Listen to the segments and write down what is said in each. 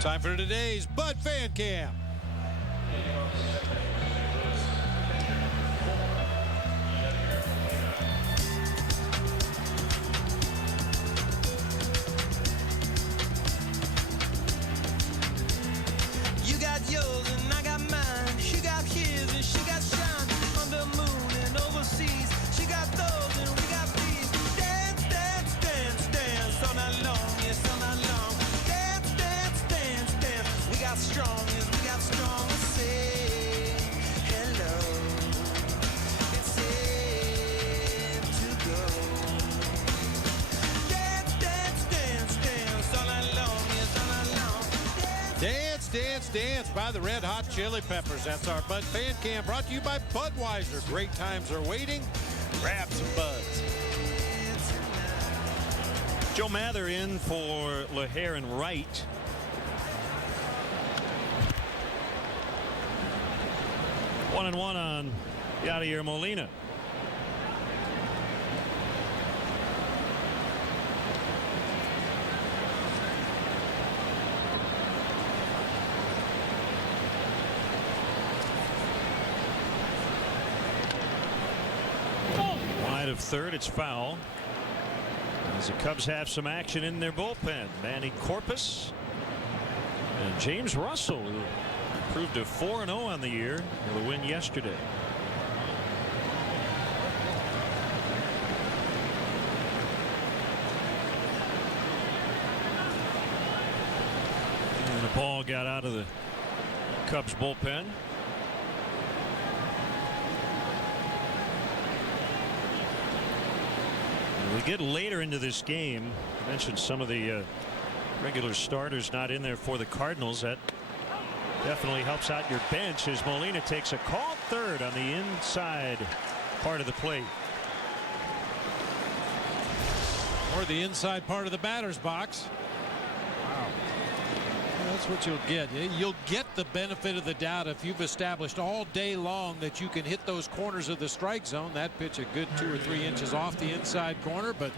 Time for today's Bud Fan Cam. You got yours and I got mine. She got his and she got shine. On the moon and overseas. She got those and we got these. Dance, dance, dance, dance. All night long, yes, all night long. Dance, dance, dance, dance. We got strong, yes, we got strong. Let's say hello. It's safe to go. Dance, dance, dance, dance. All night long, yes, all night long. Dance, dance, dance by the Red Hot Chili Peppers. That's our Bud Fan Cam, brought to you by Budweiser. Great times are waiting. Grab some buds. Joe Mather in for LaHare and Wright. One and one on Yadier Molina. Wide of third, it's foul. As the Cubs have some action in their bullpen. Manny Corpus and James Russell, who improved to 4-0 on the year with a win yesterday. And the ball got out of the Cubs bullpen. We get later into this game. I mentioned some of the regular starters not in there for the Cardinals. That definitely helps out your bench as Molina takes a called third on the inside part of the plate. Or the inside part of the batter's box. Wow. That's what you'll get. You'll get the benefit of the doubt if you've established all day long that you can hit those corners of the strike zone. That pitch a good 2 or 3 inches off the inside corner, but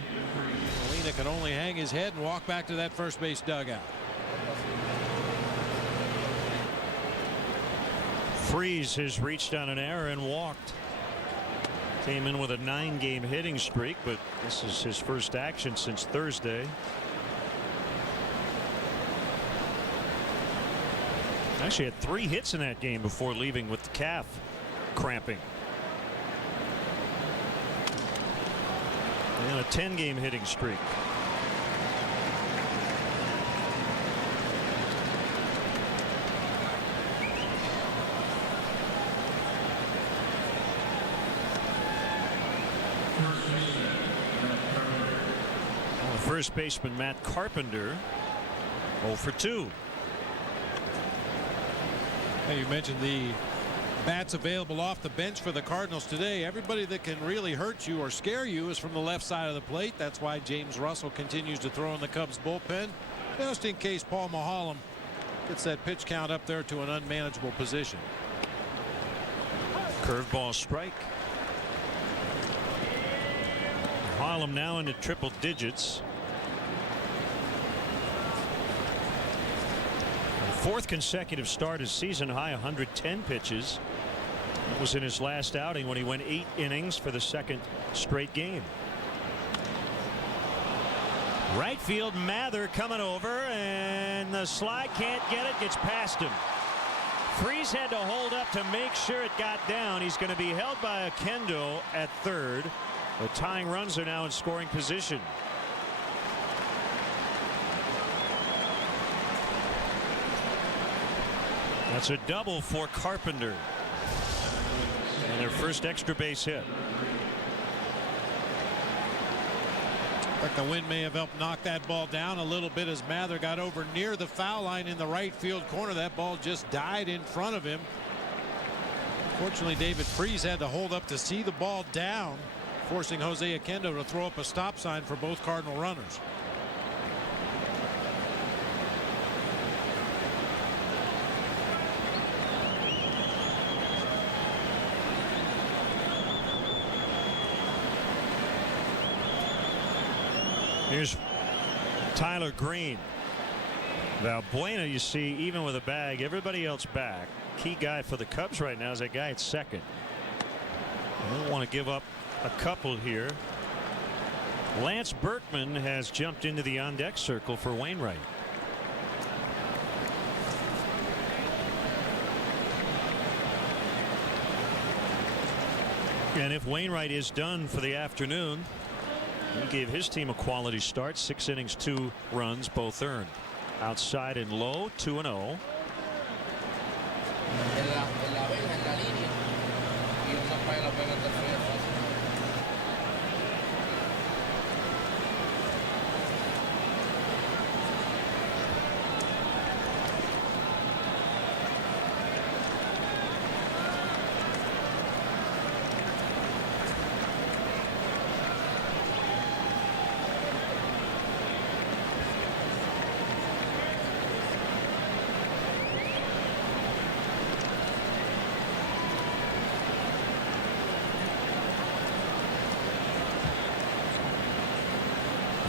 Molina can only hang his head and walk back to that first base dugout. Freese has reached on an error and walked. Came in with a 9-game hitting streak, but this is his first action since Thursday. Actually had 3 hits in that game before leaving with the calf cramping. And a 10-game hitting streak. First baseman Matt Carpenter 0 for 2. Hey, you mentioned the bats available off the bench for the Cardinals today. Everybody that can really hurt you or scare you is from the left side of the plate. That's why James Russell continues to throw in the Cubs bullpen, just in case Paul Maholm gets that pitch count up there to an unmanageable position. Curveball strike. Maholm now into triple digits. Fourth consecutive start, his season high 110 pitches. That was in his last outing when he went 8 innings for the second straight game. Right field, Mather coming over, and the slide can't get it, gets past him. Freese had to hold up to make sure it got down. He's going to be held by Akendo at third. The tying runs are now in scoring position. That's a double for Carpenter. And their first extra base hit. But the wind may have helped knock that ball down a little bit as Mather got over near the foul line in the right field corner. That ball just died in front of him. Fortunately, David Freese had to hold up to see the ball down, forcing Jose Akendo to throw up a stop sign for both Cardinal runners. Here's Tyler Green. Valbuena, you see, even with a bag, everybody else back. Key guy for the Cubs right now is that guy at second. I don't want to give up a couple here. Lance Berkman has jumped into the on deck circle for Wainwright. And if Wainwright is done for the afternoon, he gave his team a quality start. 6 innings, 2 runs, both earned. Outside and low, 2-0.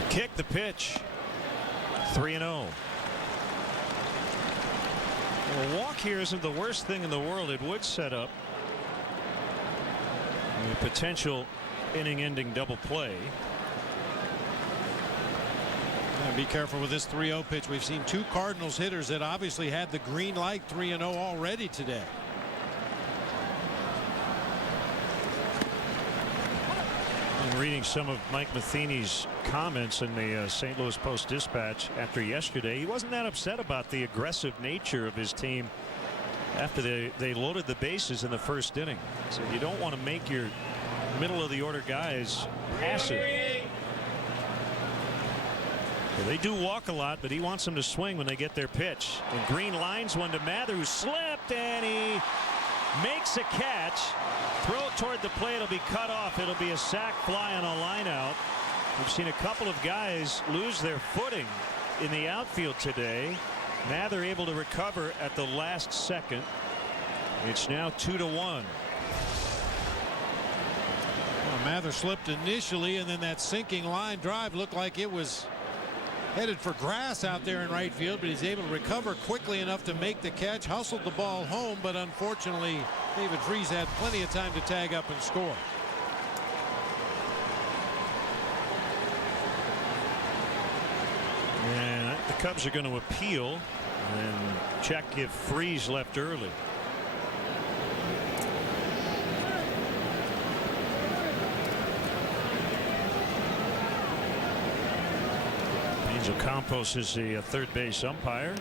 Kick the pitch. 3-0. Well, a walk here isn't the worst thing in the world. It would set up a potential inning-ending double play. Be careful with this 3-0 pitch. We've seen 2 Cardinals hitters that obviously had the green light 3-0 already today. I'm reading some of Mike Matheny's comments in the St. Louis Post-Dispatch after yesterday. He wasn't that upset about the aggressive nature of his team after they loaded the bases in the first inning. So you don't want to make your middle of the order guys passive. Well, they do walk a lot, but he wants them to swing when they get their pitch. And Green lines one to Mather, who slipped, and he makes a catch. Throw it toward the plate. It'll be cut off. It'll be a sac fly on a line out. We've seen a couple of guys lose their footing in the outfield today. Mather able to recover at the last second. It's now 2-1. Well, Mather slipped initially, and then that sinking line drive looked like it was headed for grass out there in right field, but he's able to recover quickly enough to make the catch, hustled the ball home, but unfortunately David Freese had plenty of time to tag up and score. And the Cubs are going to appeal and check if Freese left early. Campos is the third base umpire.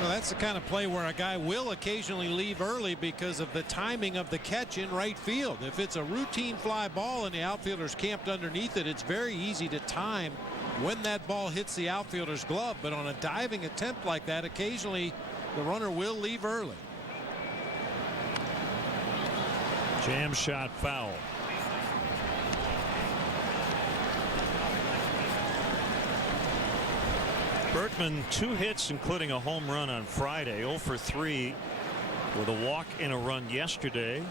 Well, that's the kind of play where a guy will occasionally leave early because of the timing of the catch in right field. If it's a routine fly ball and the outfielder's camped underneath it, it's very easy to time when that ball hits the outfielder's glove. But on a diving attempt like that, occasionally the runner will leave early. Jam shot foul. Berkman 2 hits including a home run on Friday. 0 for 3 with a walk and a run yesterday.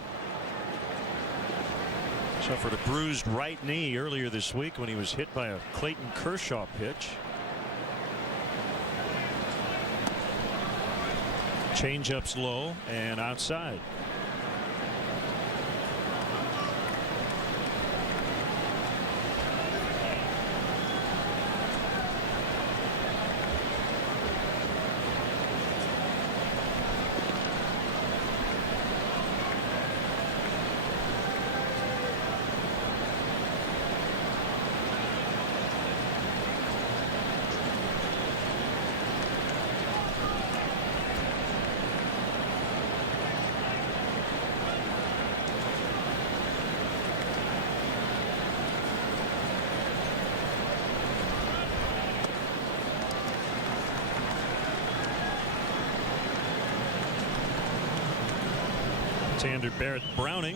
Suffered a bruised right knee earlier this week when he was hit by a Clayton Kershaw pitch. Changeups low and outside. Xander Barrett Browning.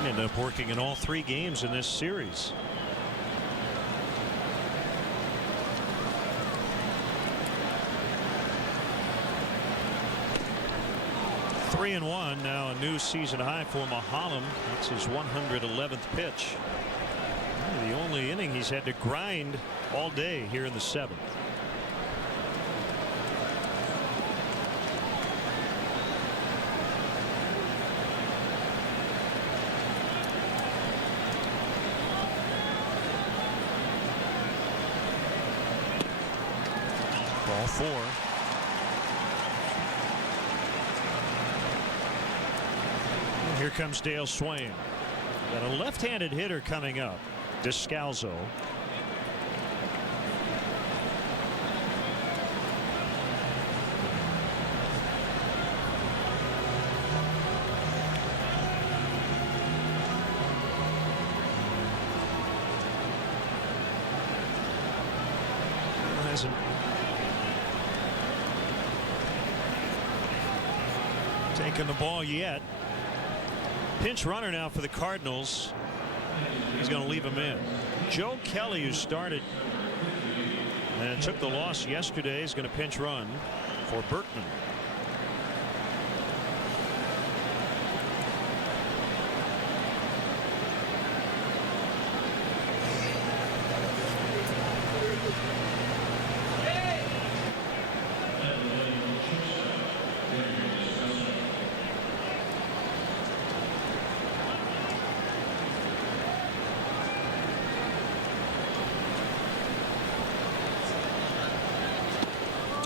He ended up working in all 3 games in this series. 3-1 now, a new season high for Mahalam. That's his 111th pitch. The only inning he's had to grind all day here in the 7th. Ball 4. And here comes Dale Swain. Got a left-handed hitter coming up, Descalzo. Hasn't taken the ball yet. Pinch runner now for the Cardinals. He's going to leave him in. Joe Kelly, who started and took the loss yesterday, is going to pinch run for Berkman.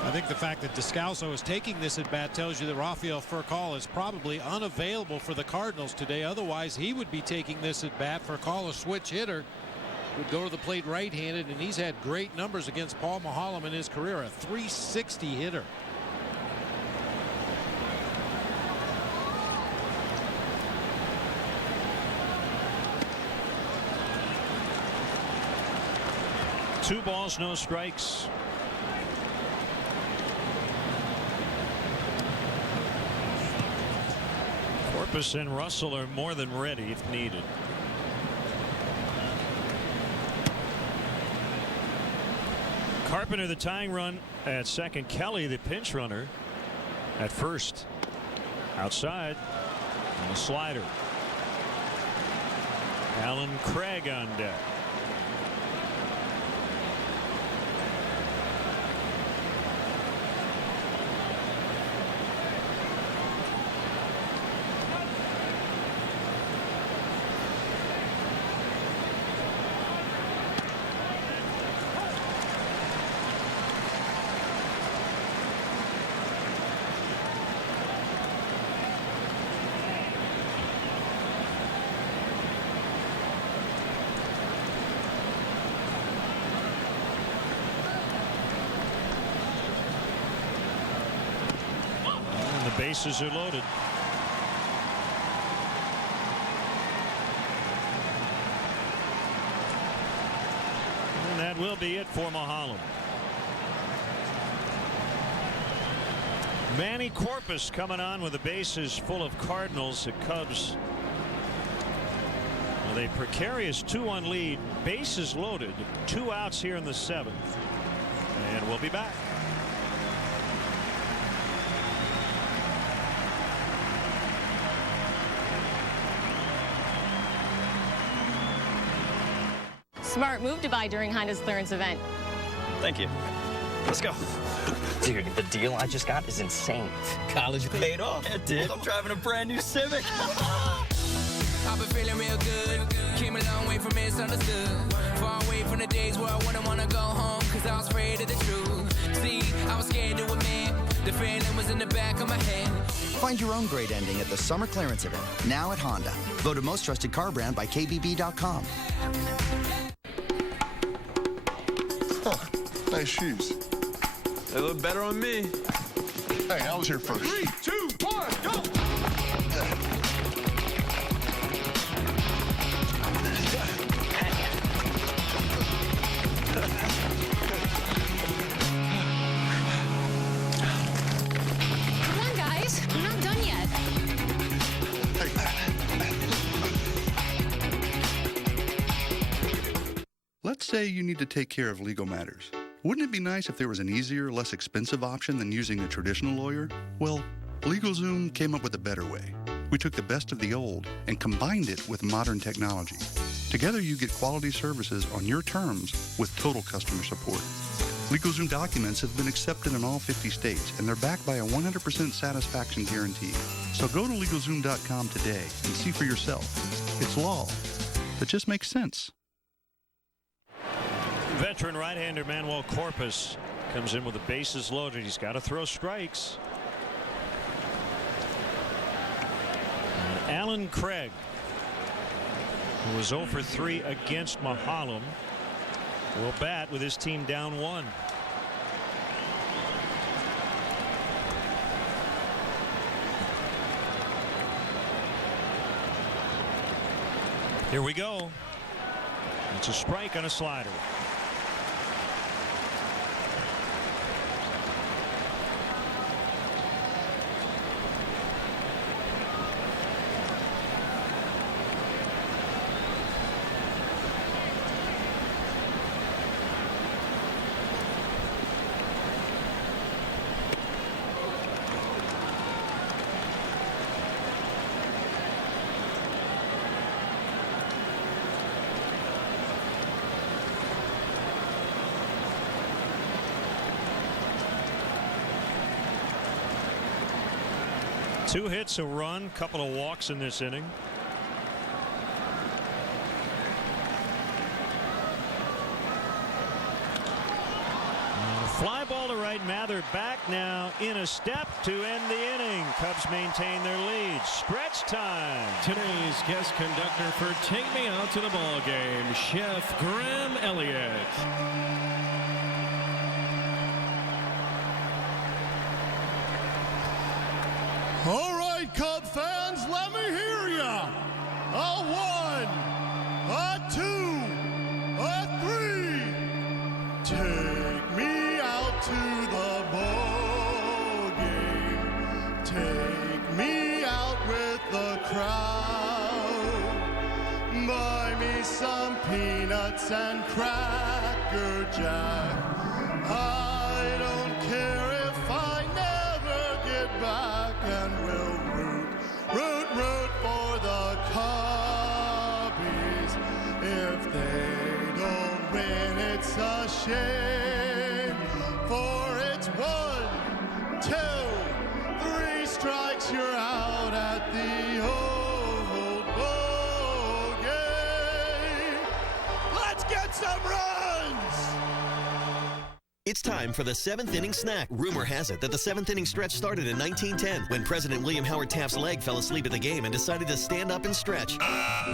I think the fact that Descalzo is taking this at bat tells you that Rafael Furcal is probably unavailable for the Cardinals today. Otherwise, he would be taking this at bat. Furcal, a switch hitter, would go to the plate right-handed, and he's had great numbers against Paul Mahalam in his career. A .360 hitter. Two balls, no strikes. Corpus and Russell are more than ready if needed. Carpenter the tying run at second. Kelly the pinch runner at first. Outside and a slider. Alan Craig on deck. Bases are loaded. And that will be it for Mahalam. Manny Corpus coming on with the bases full of Cardinals. The Cubs with a precarious 2-1 lead. Bases loaded. 2 outs here in the 7th. And we'll be back. Smart move to buy during Honda's clearance event. Thank you. Let's go. Dude, the deal I just got is insane. College paid off. It did. I'm driving a brand new Civic. I've been feeling real good. Came a long way from misunderstood. Far away from the days where I wouldn't want to go home, cause I was afraid of the truth. See, I was scared to admit the feeling was in the back of my head. Find your own great ending at the summer clearance event, now at Honda. Voted most trusted car brand by KBB.com. Huh, nice shoes. They look better on me. Hey, I was here first. 3, 2, 1, go! Come on, guys. We're not done yet. Let's say you need to take care of legal matters. Wouldn't it be nice if there was an easier, less expensive option than using a traditional lawyer? Well, LegalZoom came up with a better way. We took the best of the old and combined it with modern technology. Together, you get quality services on your terms with total customer support. LegalZoom documents have been accepted in all 50 states, and they're backed by a 100% satisfaction guarantee. So go to LegalZoom.com today and see for yourself. It's law that just makes sense. Veteran right-hander Manuel Corpus comes in with the bases loaded. He's got to throw strikes. And Alan Craig, who was 0 for 3 against Mahalam, will bat with his team down 1. Here we go. It's a strike on a slider. Two hits, a run, couple of walks in this inning. Fly ball to right. Mather back now in a step to end the inning. Cubs maintain their lead. Stretch time. Today's guest conductor for Take Me Out to the Ball Game, Chef Graham Elliott. All right, Cub fans, let me hear ya. A 1, a 2, a 3. Take me out to the ball game. Take me out with the crowd. Buy me some peanuts and Cracker Jack. I don't care if I never get back, and we'll root for the Cubbies. If they don't win, it's a shame, for it's 1, 2, 3 strikes, you're out at the old ball game. Let's get some runs! It's time for the 7th inning snack. Rumor has it that the 7th inning stretch started in 1910 when President William Howard Taft's leg fell asleep at the game and decided to stand up and stretch.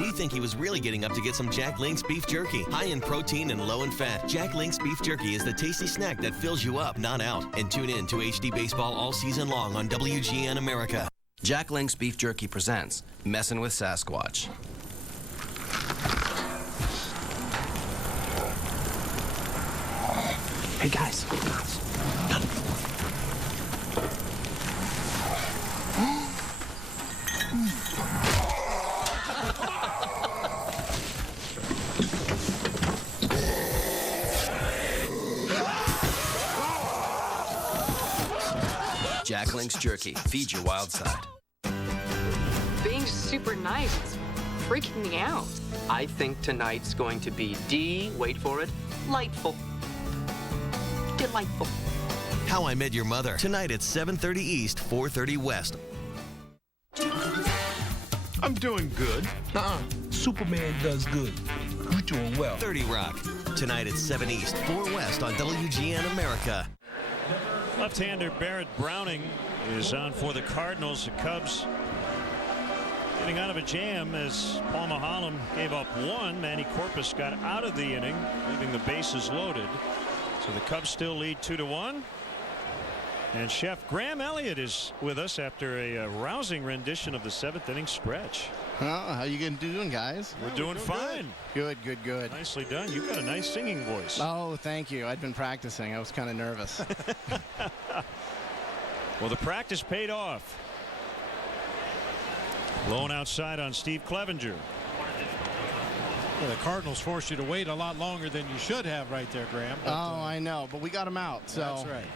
We think he was really getting up to get some Jack Link's beef jerky. High in protein and low in fat, Jack Link's beef jerky is the tasty snack that fills you up, not out. And tune in to HD Baseball all season long on WGN America. Jack Link's Beef Jerky presents Messin' with Sasquatch. Hey guys. Jack Link's Jerky. Feed your wild side. Being super nice is freaking me out. I think tonight's going to be wait for it, lightful. Delightful. How I Met Your Mother. Tonight at 7:30 East, 4:30 West. I'm doing good. Superman does good. You're doing well. 30 Rock. Tonight at 7 East, 4 West on WGN America. Left-hander Barrett Browning is on for the Cardinals. The Cubs getting out of a jam as Paul Mahalam gave up 1. Manny Corpus got out of the inning, leaving the bases loaded. So the Cubs still lead 2-1. And Chef Graham Elliott is with us after a rousing rendition of the 7th inning stretch. Well, how you doing, guys? We're doing fine. Good. Nicely done. You've got a nice singing voice. Oh, thank you. I'd been practicing. I was kind of nervous. Well, the practice paid off. Blown outside on Steve Clevenger. Well, the Cardinals forced you to wait a lot longer than you should have right there, Graham. But, I know, but we got him out. So that's right.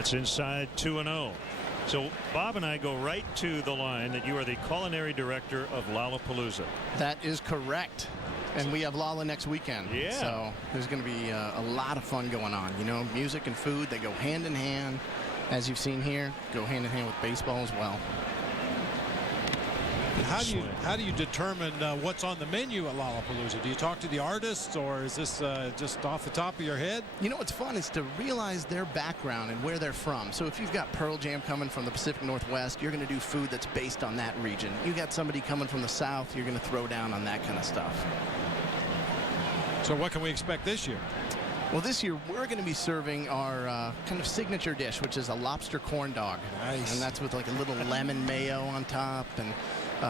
That's inside 2-0. So Bob and I go right to the line that you are the culinary director of Lollapalooza. That is correct. And we have Lolla next weekend. Yeah. So there's going to be a lot of fun going on. You know, music and food, they go hand in hand. As you've seen here, go hand in hand with baseball as well. How do you determine what's on the menu at Lollapalooza? Do you talk to the artists, or is this just off the top of your head? You know what's fun is to realize their background and where they're from. So if you've got Pearl Jam coming from the Pacific Northwest, you're going to do food that's based on that region. You got somebody coming from the South, you're going to throw down on that kind of stuff. So what can we expect this year? Well, this year we're going to be serving our kind of signature dish, which is a lobster corn dog. Nice. And that's with like a little lemon mayo on top. And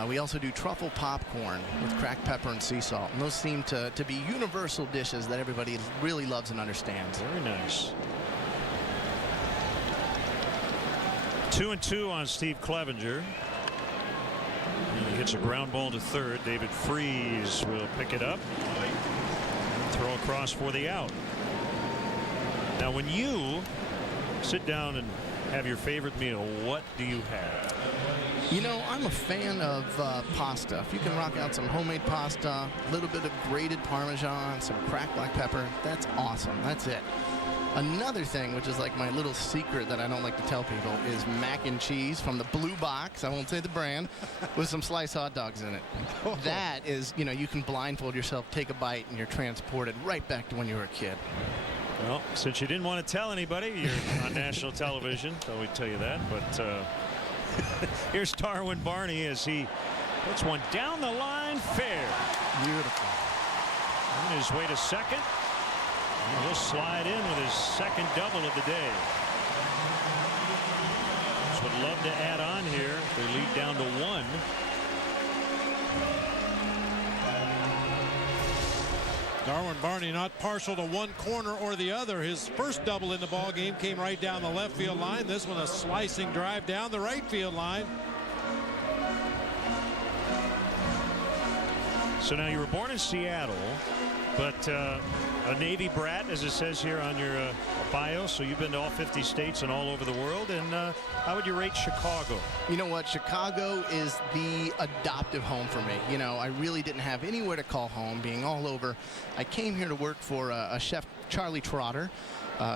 we also do truffle popcorn with cracked pepper and sea salt. And those seem to be universal dishes that everybody really loves and understands. Very nice. 2-2 on Steve Clevenger. He hits a ground ball to third. David Freese will pick it up. Throw across for the out. Now, when you sit down and have your favorite meal, what do you have? You know, I'm a fan of pasta. If you can rock out some homemade pasta, a little bit of grated Parmesan, some cracked black pepper, that's awesome. That's it. Another thing, which is like my little secret that I don't like to tell people, is mac and cheese from the blue box, I won't say the brand, with some sliced hot dogs in it. That is, you know, you can blindfold yourself, take a bite, and you're transported right back to when you were a kid. Well, since you didn't want to tell anybody, you're on national television, so we tell you that. But here's Darwin Barney as he puts one down the line fair. Beautiful. On his way to second. And he'll slide in with his second double of the day. Just would love to add on here. They lead down to 1. Darwin Barney not partial to one corner or the other. His first double in the ball game came right down the left field line. This one a slicing drive down the right field line. So now you were born in Seattle, but a Navy brat, as it says here on your bio. So you've been to all 50 states and all over the world. And how would you rate Chicago? You know what? Chicago is the adoptive home for me. You know, I really didn't have anywhere to call home, being all over. I came here to work for a chef, Charlie Trotter,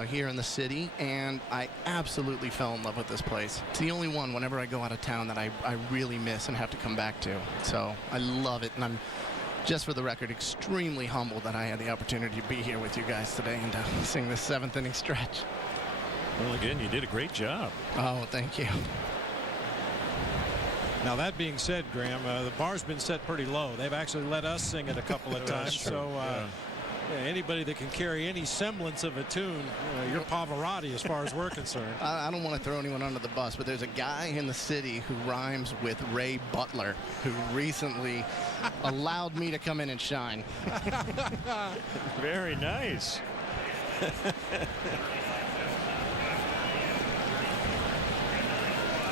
here in the city, and I absolutely fell in love with this place. It's the only one whenever I go out of town that I really miss and have to come back to. So I love it, and I'm, just for the record, extremely humbled that I had the opportunity to be here with you guys today and to sing this 7th inning stretch. Well, again, you did a great job. Oh, thank you. Now, that being said, Graham, the bar's been set pretty low. They've actually let us sing it a couple of times. So anybody that can carry any semblance of a tune, you're Pavarotti as far as we're concerned. I don't want to throw anyone under the bus, but there's a guy in the city who rhymes with Ray Butler who recently allowed me to come in and shine. Very nice.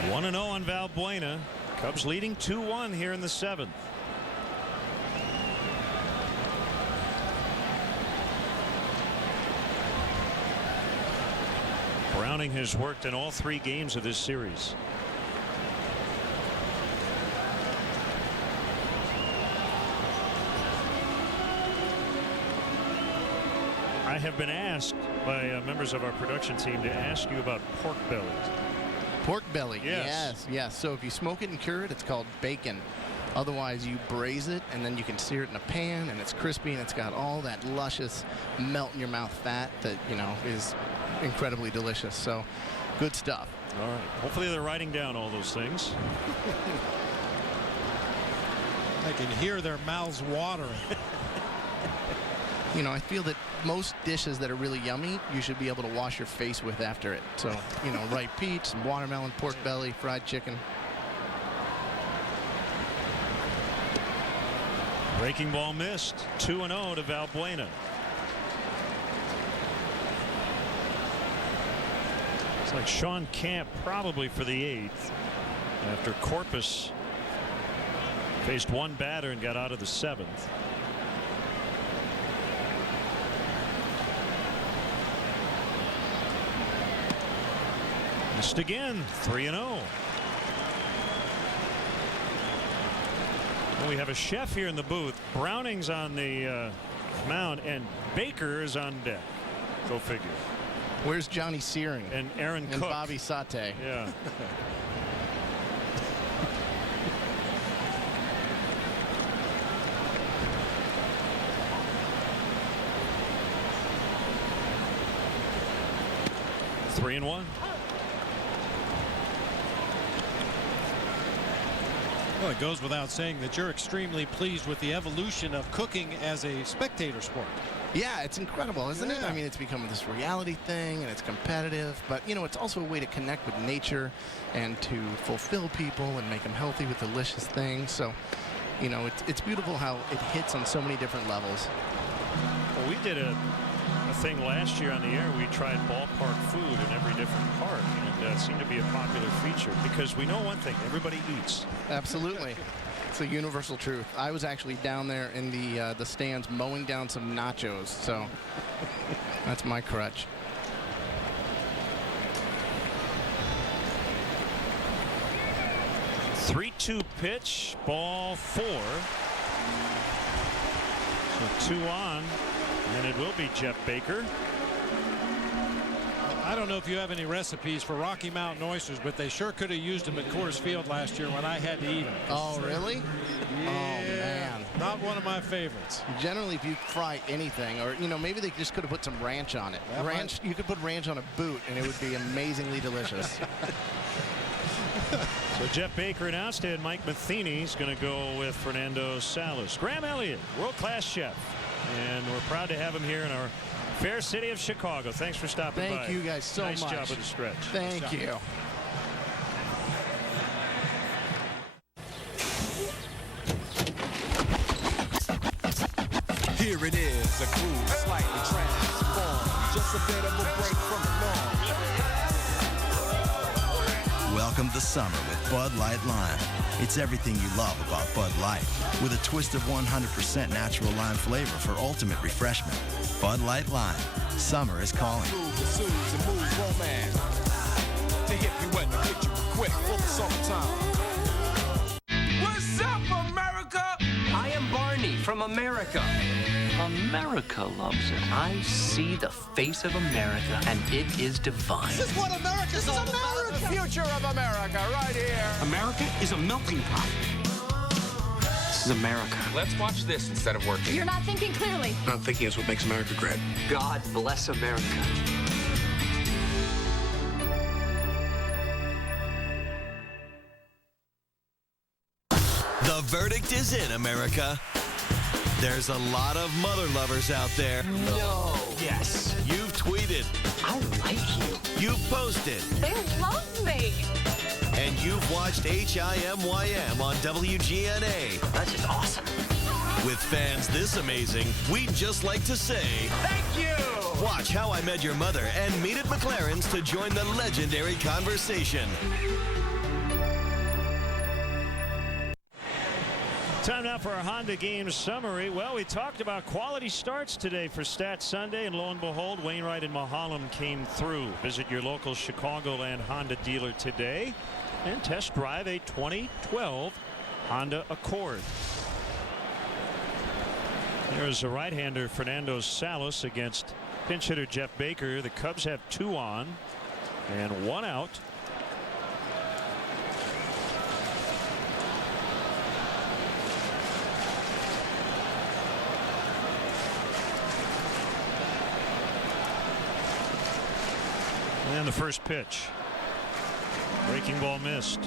1-0 on Valbuena. Cubs leading 2-1 here in the 7th. Browning has worked in all 3 games of this series. I have been asked by members of our production team to ask you about pork bellies. Pork belly, yes. yes. So if you smoke it and cure it, it's called bacon. Otherwise, you braise it, and then you can sear it in a pan, and it's crispy, and it's got all that luscious melt-in-your-mouth fat that, you know, is incredibly delicious. So, good stuff. All right. Hopefully they're writing down all those things. I can hear their mouths watering. You know, I feel that most dishes that are really yummy, you should be able to wash your face with after it. So, you know, ripe peach, some watermelon, pork belly, fried chicken. Breaking ball missed. 2-0 to Valbuena. It's like Sean Camp probably for the 8th after Corpus faced one batter and got out of the 7th. Missed again. 3-0. Well, we have a chef here in the booth. Browning's on the mound, and Baker is on deck. Go figure. Where's Johnny Searing? And Aaron and Cook. Bobby Satay. Yeah. Three and one. Well, it goes without saying that you're extremely pleased with the evolution of cooking as a spectator sport. Yeah, it's incredible, isn't it? I mean, it's become this reality thing, and it's competitive, but, you know, it's also a way to connect with nature and to fulfill people and make them healthy with delicious things. So, you know, it's beautiful how it hits on so many different levels. Well, we did a thing last year on the air. We tried ballpark food in every different park, and it seemed to be a popular feature because we know one thing: everybody eats. Absolutely. It's a universal truth. I was actually down there in the stands mowing down some nachos, so that's my crutch. Three-two pitch, ball 4. So 2 on, and it will be Jeff Baker. I don't know if you have any recipes for Rocky Mountain oysters, but they sure could have used them at Coors Field last year when I had to eat them. Oh, really? Yeah, oh, man. Not one of my favorites. Generally, if you fry anything, or, you know, maybe they just could have put some ranch on it. You could put ranch on a boot, and it would be amazingly delicious. So Jeff Baker announced it. Mike Matheny's going to go with Fernando Salas. Graham Elliott, world-class chef. And we're proud to have him here in our fair city of Chicago. Thanks for stopping by. Thank you guys so much. Nice job with the stretch. Thank you. Here it is, a groove slightly transformed. Just a bit of a break from the norm. Welcome to summer with Bud Light Lime. It's everything you love about Bud Light, with a twist of 100% natural lime flavor for ultimate refreshment. Bud Light Lime. Summer is calling. Moves romance. To hit you when to get you quick for the summertime. What's up, America? I am Barney from America. America loves it. I see the face of America, and it is divine. This is what America's all about. The future of America, right here. America is a melting pot. This is America. Let's watch this instead of working. You're not thinking clearly. Not thinking is what makes America great. God bless America. The verdict is in, America. There's a lot of mother lovers out there. No. Yes. You've tweeted. I like you. You've posted. They love me. And you've watched HIMYM on WGNA. That's just awesome. With fans this amazing, we'd just like to say... Thank you! Watch How I Met Your Mother and meet at McLaren's to join the legendary conversation. Time now for our Honda Games summary. Well, we talked about quality starts today for Stats Sunday, and lo and behold, Wainwright and Mahalam came through. Visit your local Chicagoland Honda dealer today and test drive a 2012 Honda Accord. There's a right-hander, Fernando Salas, against pinch hitter Jeff Baker. The Cubs have 2 on and 1 out. And the first pitch. Breaking ball missed.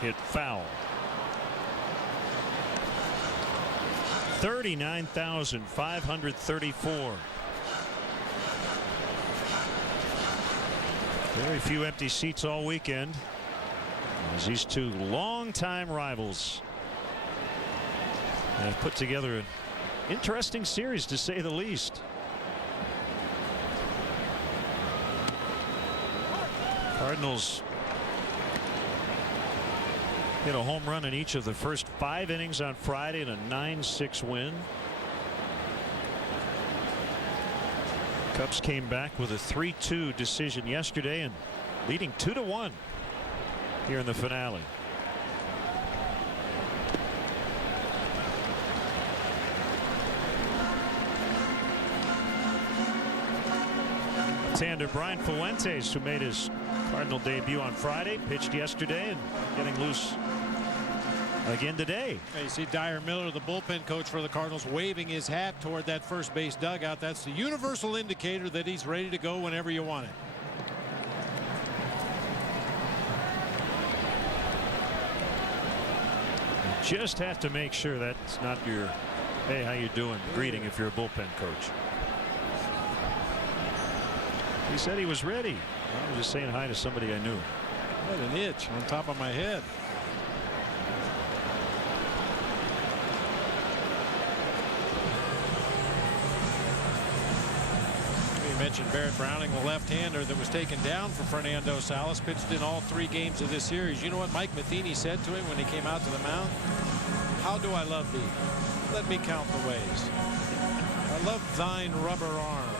Hit foul. 39,534. Very few empty seats all weekend as these two longtime rivals And put together an interesting series, to say the least. Cardinals hit a home run in each of the first 5 innings on Friday in a 9-6 win. Cubs came back with a 3-2 decision yesterday and leading 2-1 here in the finale. Left-hander Brian Fuentes, who made his Cardinal debut on Friday, pitched yesterday and getting loose again today. You see Dyer Miller, the bullpen coach for the Cardinals, waving his hat toward that first base dugout. That's the universal indicator that he's ready to go whenever you want it. You just have to make sure that's not your "hey, how you doing" greeting if you're a bullpen coach. He said he was ready. I was just saying hi to somebody I knew. What an itch on top of my head. You mentioned Barrett Browning, the left-hander that was taken down for Fernando Salas, pitched in all 3 games of this series. You know what Mike Matheny said to him when he came out to the mound? "How do I love thee? Let me count the ways. I love thine rubber arm.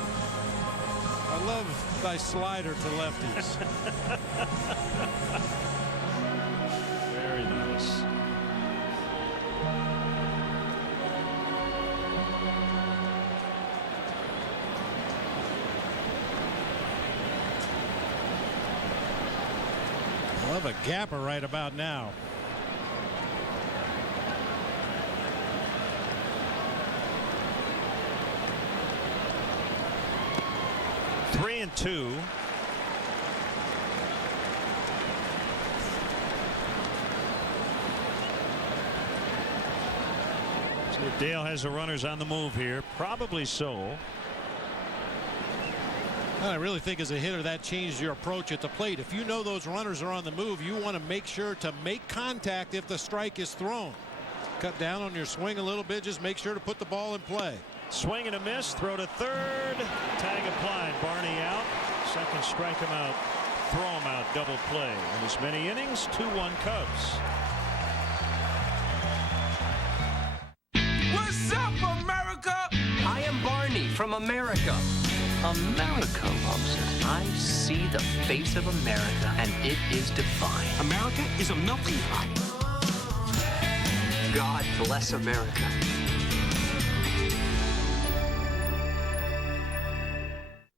I love thy slider to lefties." Very nice. I love a gapper right about now. Three and 2. So Dale has the runners on the move here. Probably so. I really think as a hitter that changed your approach at the plate. If you know those runners are on the move, you want to make sure to make contact if the strike is thrown. Cut down on your swing a little bit. Just make sure to put the ball in play. Swing and a miss. Throw to third. Tag applied. Barney out. Second, strike him out. Throw him out. Double play. In as many innings, 2-1 Cubs. What's up, America? I am Barney from America. America loves it. I see the face of America, and it is divine. America is a melting pot. God bless America.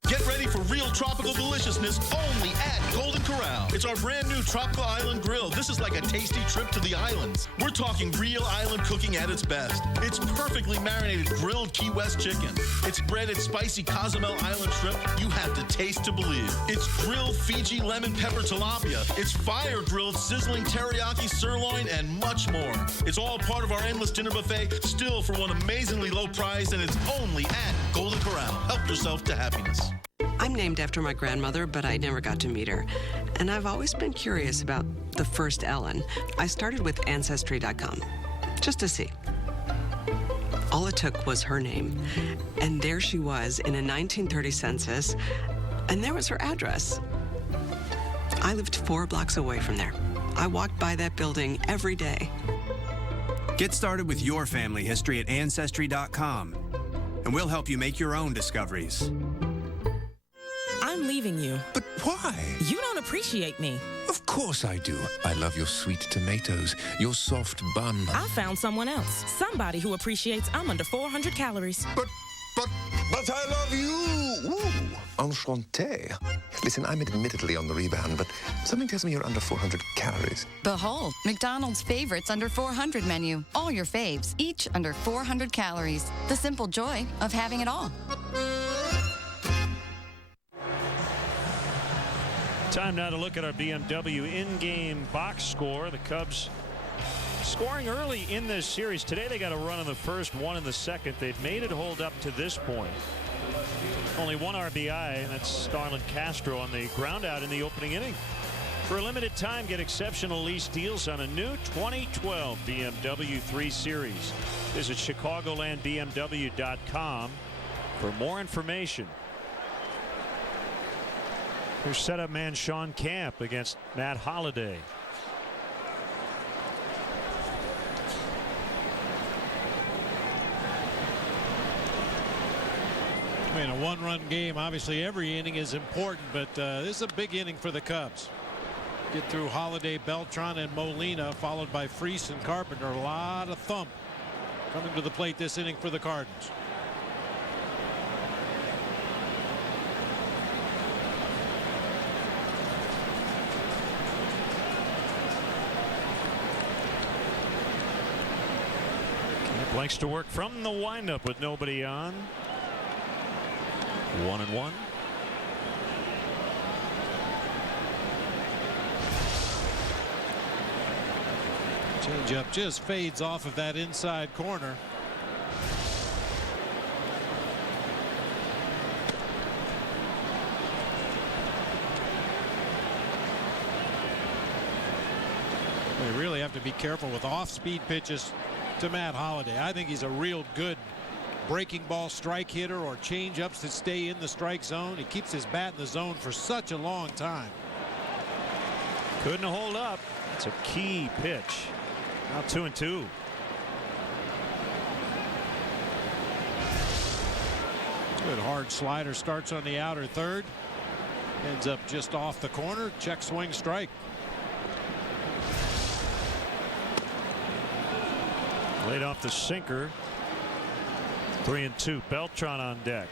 Get ready for real tropical deliciousness only at Golden Corral. It's our brand new Tropical Island Grill. This is like a tasty trip to the islands. We're talking real island cooking at its best. It's perfectly marinated grilled Key West chicken. It's breaded spicy Cozumel Island shrimp you have to taste to believe. It's grilled Fiji lemon pepper tilapia. It's fire grilled sizzling teriyaki sirloin and much more. It's all part of our endless dinner buffet, still for one amazingly low price, and it's only at Golden Corral. Help yourself to happiness. I'm named after my grandmother, but I never got to meet her. And I've always been curious about the first Ellen. I started with Ancestry.com, just to see. All it took was her name. And there she was in a 1930 census, and there was her address. I lived 4 blocks away from there. I walked by that building every day. Get started with your family history at Ancestry.com, and we'll help you make your own discoveries. I'm leaving you. But why? You don't appreciate me. Of course I do. I love your sweet tomatoes, your soft bun. I found someone else. Somebody who appreciates I'm under 400 calories. But I love you. Ooh, enchanté. Listen, I'm admittedly on the rebound, but something tells me you're under 400 calories. Behold, McDonald's favorites under 400 menu. All your faves, each under 400 calories. The simple joy of having it all. Time now to look at our BMW in-game box score. The Cubs scoring early in this series. Today they got a run in the first, 1 in the second. They've made it hold up to this point. Only 1 RBI, and that's Starlin Castro on the ground out in the opening inning. For a limited time, get exceptional lease deals on a new 2012 BMW 3 Series. Visit ChicagolandBMW.com for more information. Here's setup man Sean Camp against Matt Holliday. In a one-run game, obviously every inning is important, but this is a big inning for the Cubs. Get through Holliday, Beltran, and Molina, followed by Freese and Carpenter. A lot of thump coming to the plate this inning for the Cardinals. Camp likes to work from the windup with nobody on. 1-1. Changeup just fades off of that inside corner. They really have to be careful with off-speed pitches to Matt Holliday. I think he's a real good breaking ball strike hitter or change-ups that stay in the strike zone. He keeps his bat in the zone for such a long time. Couldn't hold up. That's a key pitch. Now 2-2. Good hard slider, starts on the outer third, ends up just off the corner. Check swing strike. Laid off the sinker. 3-2. Beltran on deck.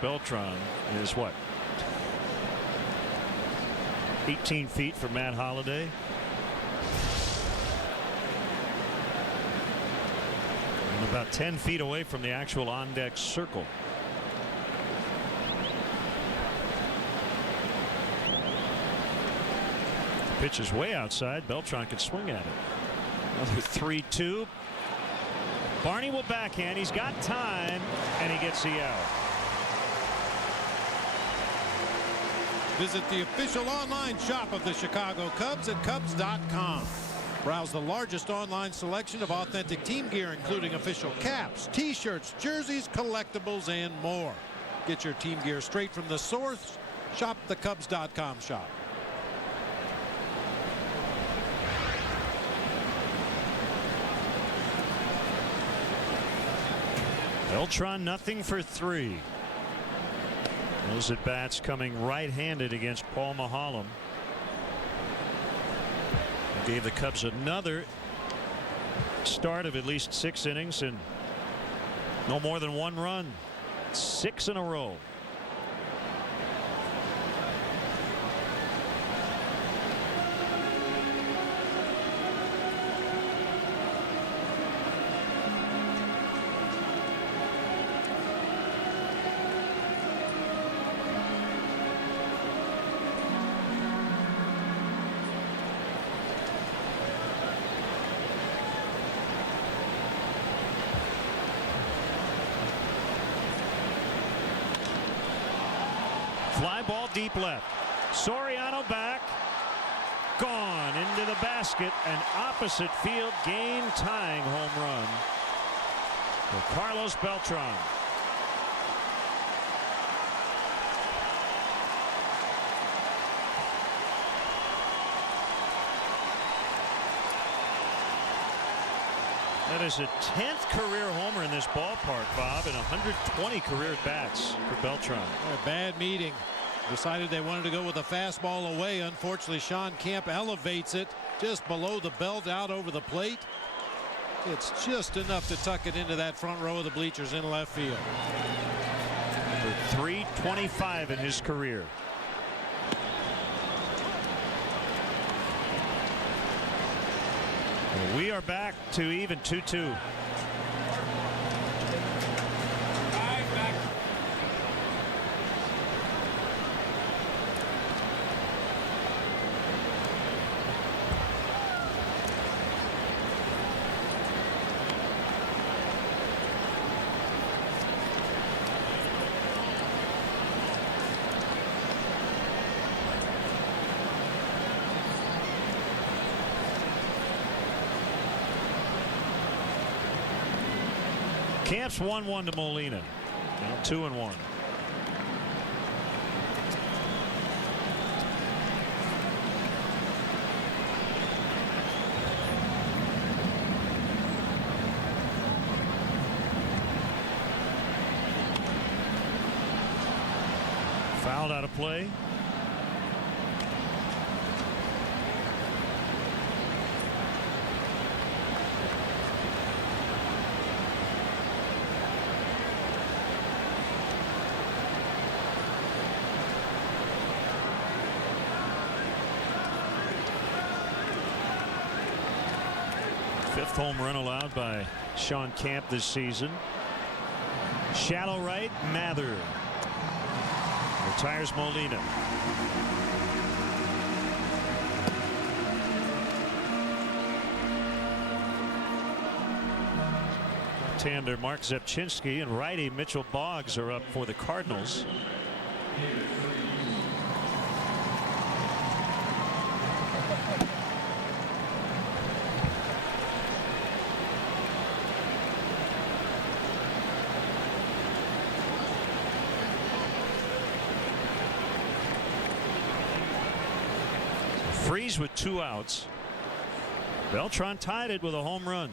Beltran is what? 18 feet from Matt Holliday. And about 10 feet away from the actual on-deck circle. The pitch is way outside. Beltran could swing at it. Another 3-2. Barney will backhand. He's got time, and he gets the out. Visit the official online shop of the Chicago Cubs at Cubs.com. Browse the largest online selection of authentic team gear, including official caps, t-shirts, jerseys, collectibles, and more. Get your team gear straight from the source. Shop the Cubs.com shop. Beltran nothing for 3. Those at bats coming right-handed against Paul Maholm. Gave the Cubs another start of at least 6 innings and no more than 1 run. 6 in a row. Fly ball deep left. Soriano back. Gone into the basket. An opposite field game tying home run for Carlos Beltran. That is a 10th career homer in this ballpark, Bob, and 120 career bats for Beltran. A bad meeting. Decided they wanted to go with a fastball away. Unfortunately, Sean Camp elevates it just below the belt out over the plate. It's just enough to tuck it into that front row of the bleachers in left field. For .325 in his career. We are back to even 2-2. Camp's 1-1 to Molina. Now 2-1. Fouled out of play. Fifth home run allowed by Sean Camp this season. Shallow right, Mather. Retires Molina. Left-hander Mark Zepchinski and righty Mitchell Boggs are up for the Cardinals. Freeze with 2 outs. Beltran tied it with a home run.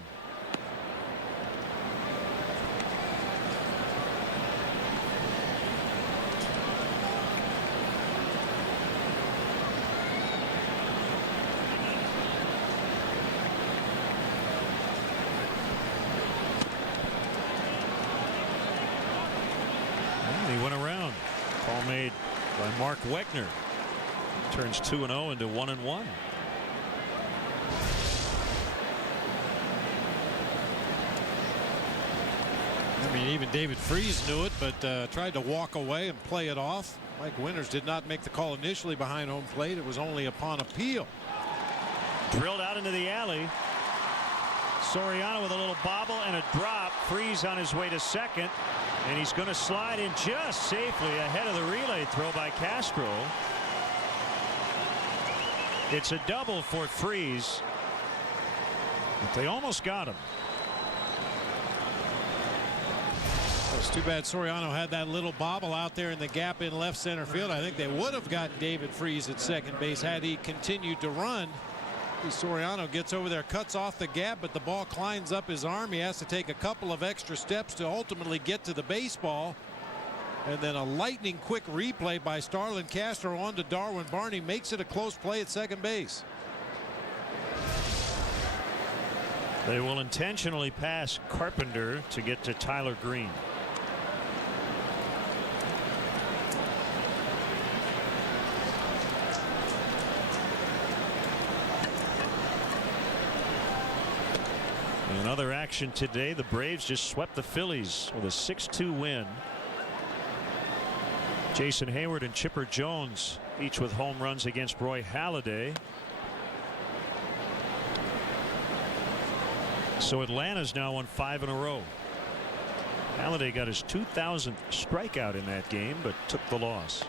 And he went around. Call made by Mark Wegner. Turns 2-0 into 1-1. I mean, even David Freese knew it, but tried to walk away and play it off. Mike Winters did not make the call initially behind home plate. It was only upon appeal. Drilled out into the alley. Soriano with a little bobble and a drop. Freese on his way to second, and he's going to slide in just safely ahead of the relay throw by Castro. It's a double for Freese, but they almost got him. It's too bad Soriano had that little bobble out there in the gap in left center field. I think they would have gotten David Freese at second base had he continued to run. Soriano gets over there, cuts off the gap, but the ball climbs up his arm. He has to take a couple of extra steps to ultimately get to the baseball. And then a lightning quick replay by Starlin Castro on to Darwin Barney makes it a close play at second base. They will intentionally pass Carpenter to get to Tyler Green. In other action today, the Braves just swept the Phillies with a 6-2 win. Jason Hayward and Chipper Jones each with home runs against Roy Halladay. So Atlanta's now won 5 in a row. Halladay got his 2,000th strikeout in that game, but took the loss.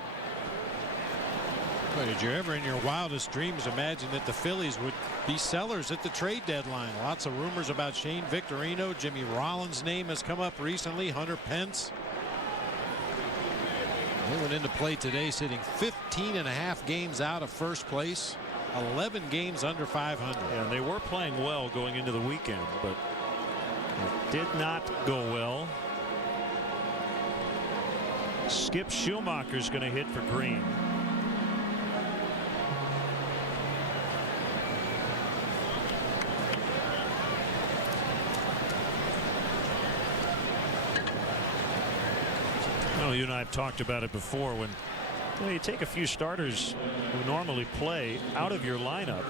But did you ever in your wildest dreams imagine that the Phillies would be sellers at the trade deadline? Lots of rumors about Shane Victorino. Jimmy Rollins' name has come up recently. Hunter Pence. They went into play today sitting 15.5 games out of first place. 11 games under 500. Yeah, and they were playing well going into the weekend, but it did not go well. Skip Schumacher's going to hit for Green. Well, you and I have talked about it before. When you take a few starters who normally play out of your lineup,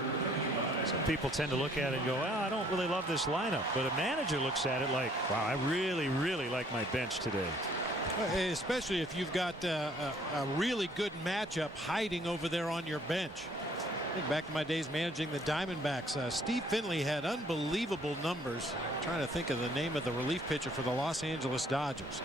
some people tend to look at it and go, well, I don't really love this lineup. But a manager looks at it like, wow, I really, really like my bench today. Especially if you've got a really good matchup hiding over there on your bench. I think back to my days managing the Diamondbacks. Steve Finley had unbelievable numbers. I'm trying to think of the name of the relief pitcher for the Los Angeles Dodgers.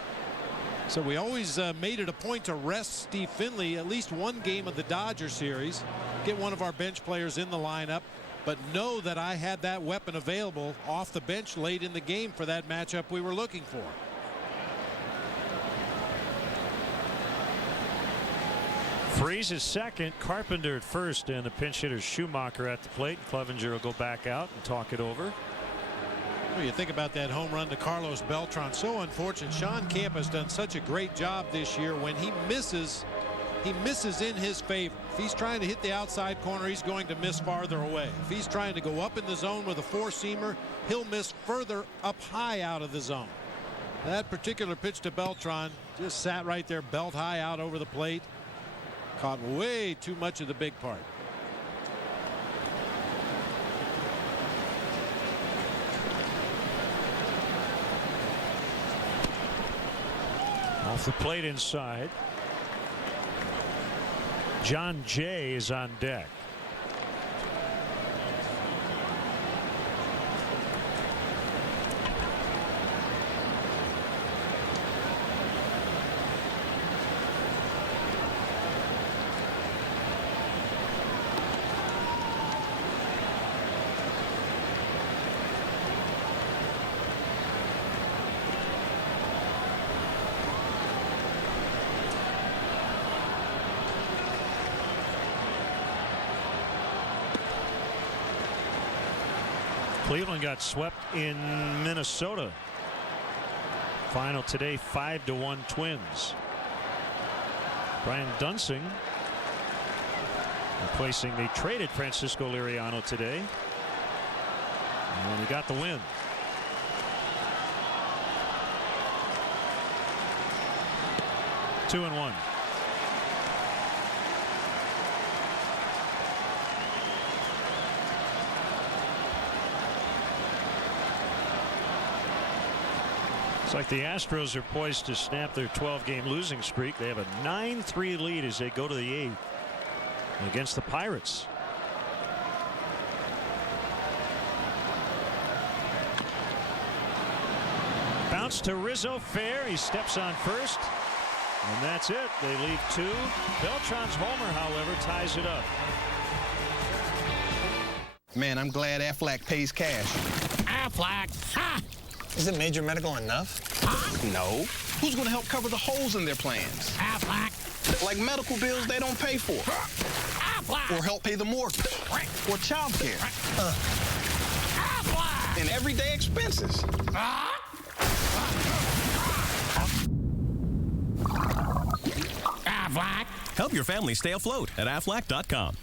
So we always made it a point to rest Steve Finley at least one game of the Dodger series, get one of our bench players in the lineup, but know that I had that weapon available off the bench late in the game for that matchup we were looking for. Freese is second, Carpenter at first, and the pinch hitter Schumacher at the plate. Clevenger will go back out and talk it over. Well, you think about that home run to Carlos Beltran. So unfortunate. Sean Camp has done such a great job this year. When he misses in his favor. If he's trying to hit the outside corner, he's going to miss farther away. If he's trying to go up in the zone with a four-seamer, he'll miss further up high out of the zone. That particular pitch to Beltran just sat right there, belt high out over the plate. Caught way too much of the big part. Off the plate inside. John Jay is on deck. Cleveland got swept in Minnesota. Final today 5-1 Twins. Brian Dunsing replacing the traded Francisco Liriano today. And he got the win. Two and one. It's like the Astros are poised to snap their 12-game losing streak. They have a 9-3 lead as they go to the 8th against the Pirates. Bounce to Rizzo, fair. He steps on first, and that's it. They leave two. Beltran's homer, however, ties it up. Man, I'm glad Aflac pays cash. Aflac! Ha! Isn't Major Medical enough? No. Who's going to help cover the holes in their plans? Aflac! Like medical bills they don't pay for. Aflac! Or help pay the mortgage. Or child care. Aflac! And everyday expenses. Aflac! Help your family stay afloat at Aflac.com.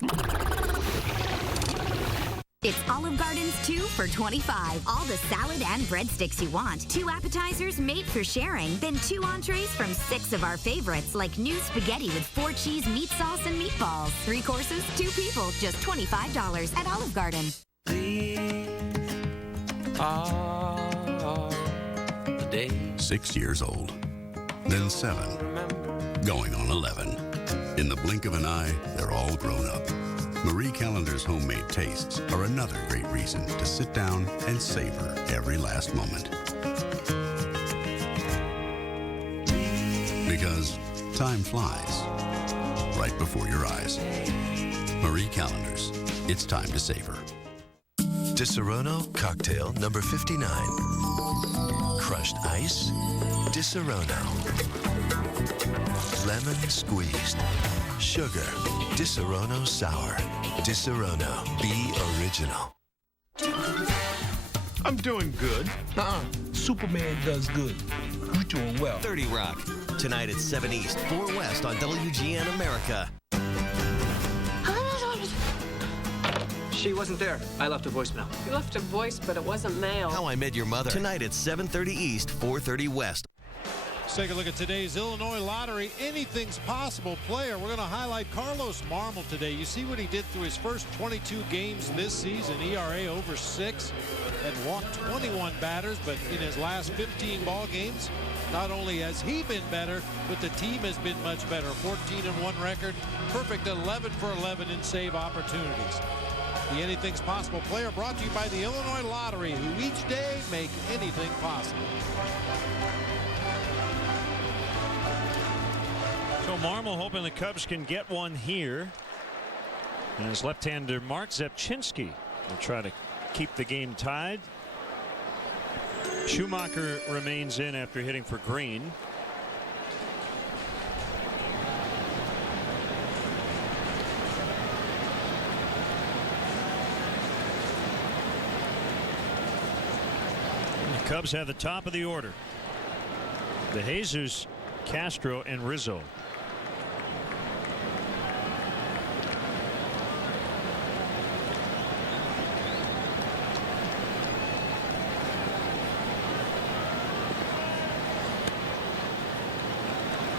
It's Olive Garden's 2 for $25. All the salad and breadsticks you want. 2 appetizers made for sharing. Then 2 entrees from 6 of our favorites, like new spaghetti with 4 cheese meat sauce and meatballs. 3 courses, 2 people, just $25 at Olive Garden. These are the days. 6 years old, then 7, going on 11. In the blink of an eye, they're all grown up. Marie Callender's homemade tastes are another great reason to sit down and savor every last moment. Because time flies right before your eyes. Marie Callender's, it's time to savor. Disaronno cocktail number 59. Crushed ice, Disaronno. Lemon squeezed. Sugar, Disaronno sour. Disaronno, be original. I'm doing good. Superman does good. You're doing well. 30 Rock. Tonight at 7 East, 4 West on WGN America. She wasn't there. I left a voicemail. You left a voice, but it wasn't mail. How I Met Your Mother. Tonight at 7:30 East, 4:30 West. Let's take a look at today's Illinois Lottery. Anything's possible player. We're going to highlight Carlos Marmol today. You see what he did through his first 22 games this season. ERA over 6. Had walked 21 batters, but in his last 15 ball games, not only has he been better, but the team has been much better. 14-1 record. Perfect 11 for 11 in save opportunities. The Anything's Possible player brought to you by the Illinois Lottery, who each day make anything possible. So Marmol hoping the Cubs can get one here. And his left-hander Mark Zepchinski We'll try to keep the game tied. Schumacher remains in after hitting for Green. The Cubs have the top of the order. De Jesus, Castro, and Rizzo.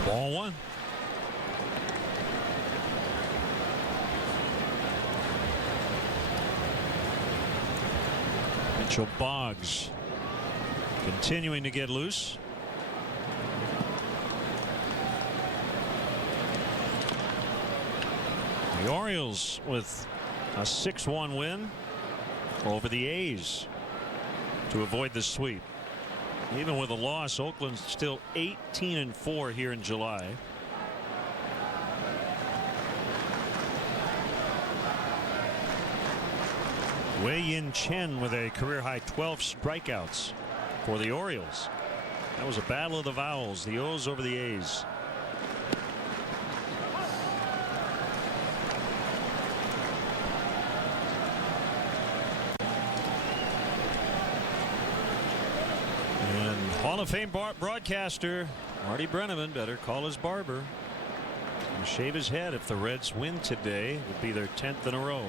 Ball one. Mitchell Boggs continuing to get loose. The Orioles with a 6-1 win over the A's to avoid the sweep. Even with a loss, Oakland's still 18-4 here in July. Wei-Yin Chen with a career-high 12 strikeouts for the Orioles. That was a battle of the vowels, the O's over the A's. Hall of Fame broadcaster Marty Brennaman better call his barber and shave his head if the Reds win today. It would be their 10th in a row.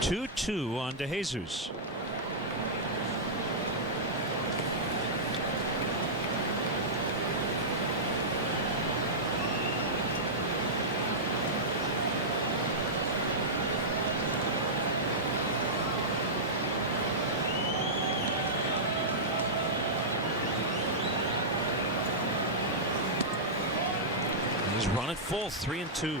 Two on De Jesus. Run it full, 3-2.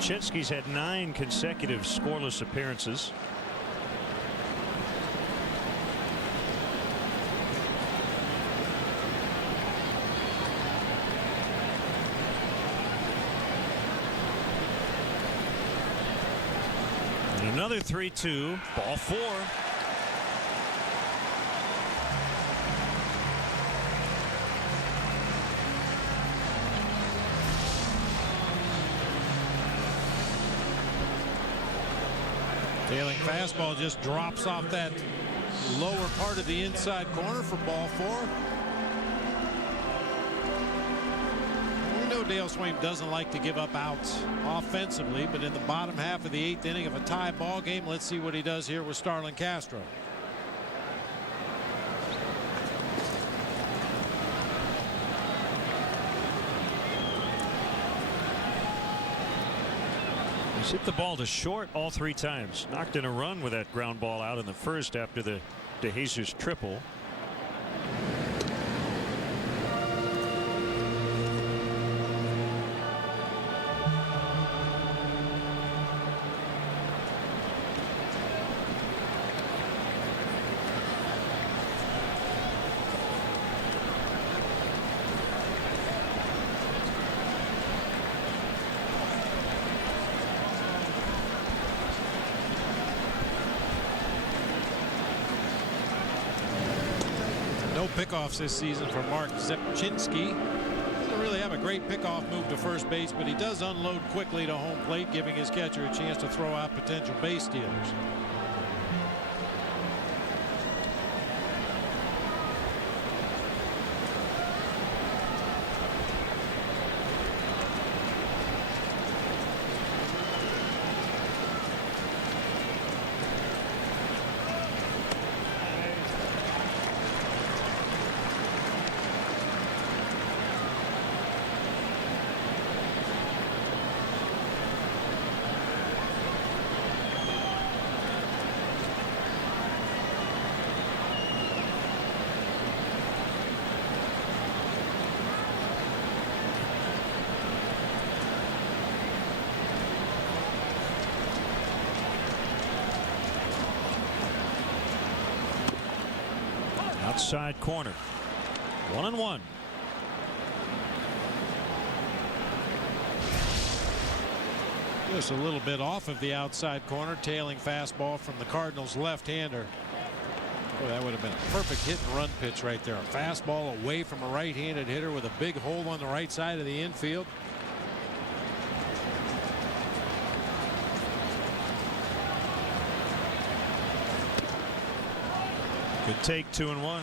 Chinsky's had 9 consecutive scoreless appearances. And another 3-2, ball 4. Tailing fastball just drops off that lower part of the inside corner for ball 4. We know Dale Swain doesn't like to give up outs offensively, but in the bottom half of the 8th inning of a tie ball game, let's see what he does here with Starlin Castro. He's hit the ball to short all 3 times. Knocked in a run with that ground ball out in the first after the De Jesus triple. No pickoffs this season for Mark Zepchinski. Doesn't really have a great pickoff move to first base, but he does unload quickly to home plate, giving his catcher a chance to throw out potential base stealers. outside corner. 1-1. Just a little bit off of the outside corner, tailing fastball from the Cardinals left-hander. Boy, that would have been a perfect hit and run pitch right there. A fastball away from a right-handed hitter with a big hole on the right side of the infield. Good take, 2-1.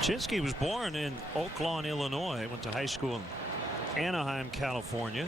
Chinsky was born in Oak Lawn, Illinois. Went to high school in Anaheim, California.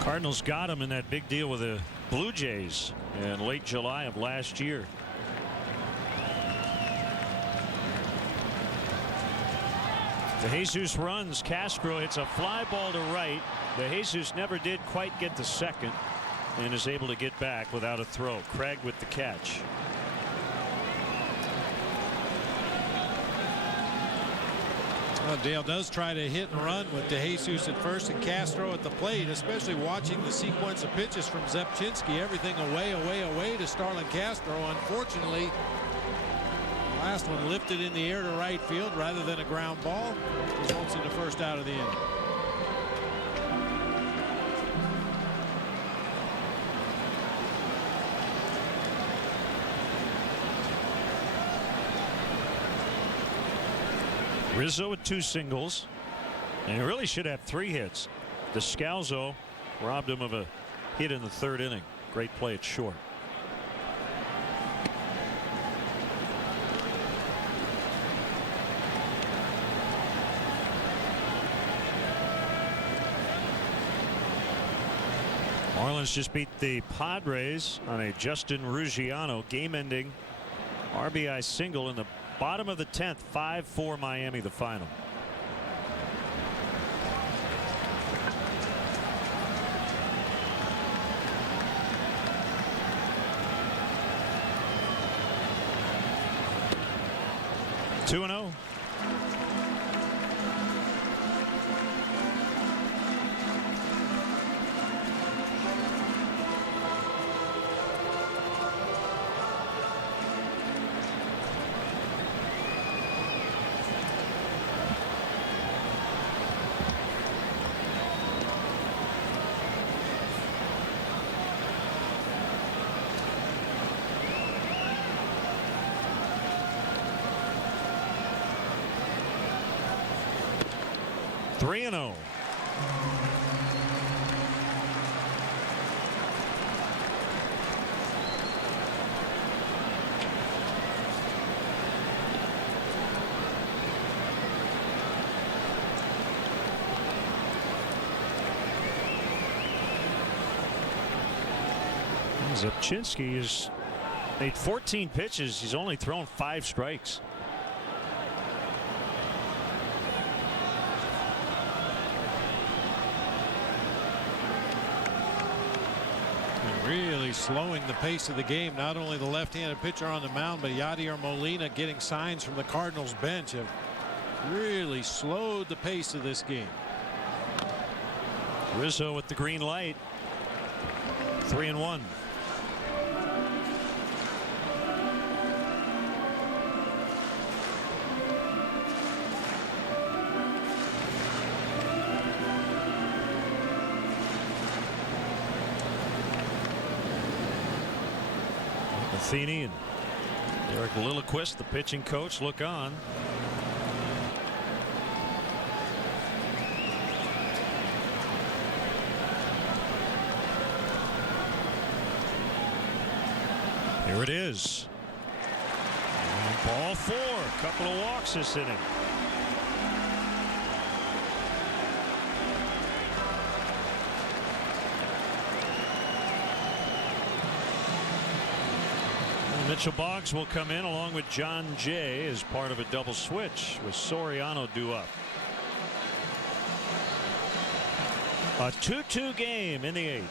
Cardinals got him in that big deal with the Blue Jays in late July of last year. De Jesus runs. Castro hits a fly ball to right. De Jesus never did quite get to second and is able to get back without a throw. Craig with the catch. Well, Dale does try to hit and run with De Jesus at first and Castro at the plate, especially watching the sequence of pitches from Zepchinski. Everything away to Starlin Castro. Unfortunately, the last one lifted in the air to right field rather than a ground ball. Results in the first out of the inning. Rizzo with 2 singles, and he really should have 3 hits. Descalzo robbed him of a hit in the 3rd inning. Great play at short. Marlins just beat the Padres on a Justin Ruggiano game-ending RBI single in the bottom of the 10th. 5-4 Miami, the final. Two and 0. Three and 0. Zepchinski has made 14 pitches. He's only thrown 5 strikes. Really slowing the pace of the game. Not only the left-handed pitcher on the mound, but Yadier Molina getting signs from the Cardinals bench have really slowed the pace of this game. Rizzo with the green light. 3-1. Matheny and Derek Lilliquist, the pitching coach, look on. Here it is. And ball 4. A couple of walks this inning. Mitchell Boggs will come in along with John Jay as part of a double switch with Soriano due up. A 2-2 game in the 8th.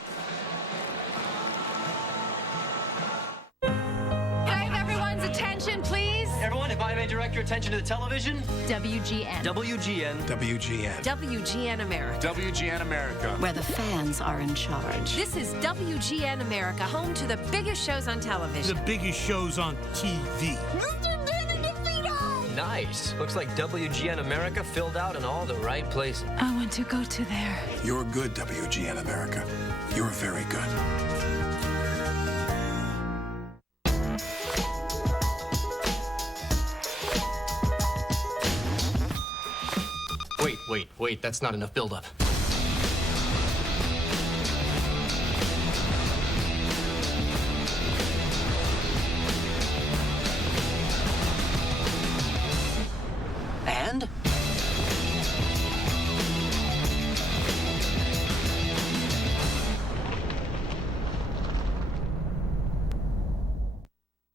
Can I have everyone's attention, please? Everyone, if I may direct your attention to the television. WGN. WGN. WGN. WGN America. WGN America. Where the fans are in charge. This is WGN America, home to the biggest shows on television. The biggest shows on TV. Nice. Looks like WGN America filled out in all the right places. I want to go to there. You're good, WGN America. You're very good. Wait, that's not enough buildup. And?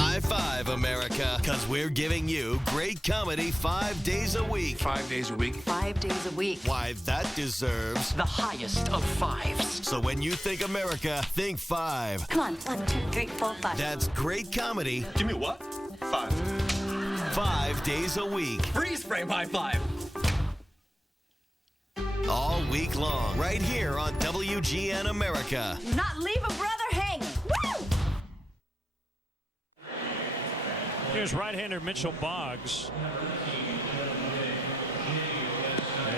High five, America, because we're giving you great comedy 5 days a week. 5 days a week. 5 days a week. Why, that deserves the highest of fives. So when you think America, think 5. Come on. 1, 2, 3, 4, 5. That's great comedy. Give me what? 5. 5 days a week. Freeze frame high five. All week long, right here on WGN America. Do not leave a brother hanging. Woo! Here's right-hander Mitchell Boggs.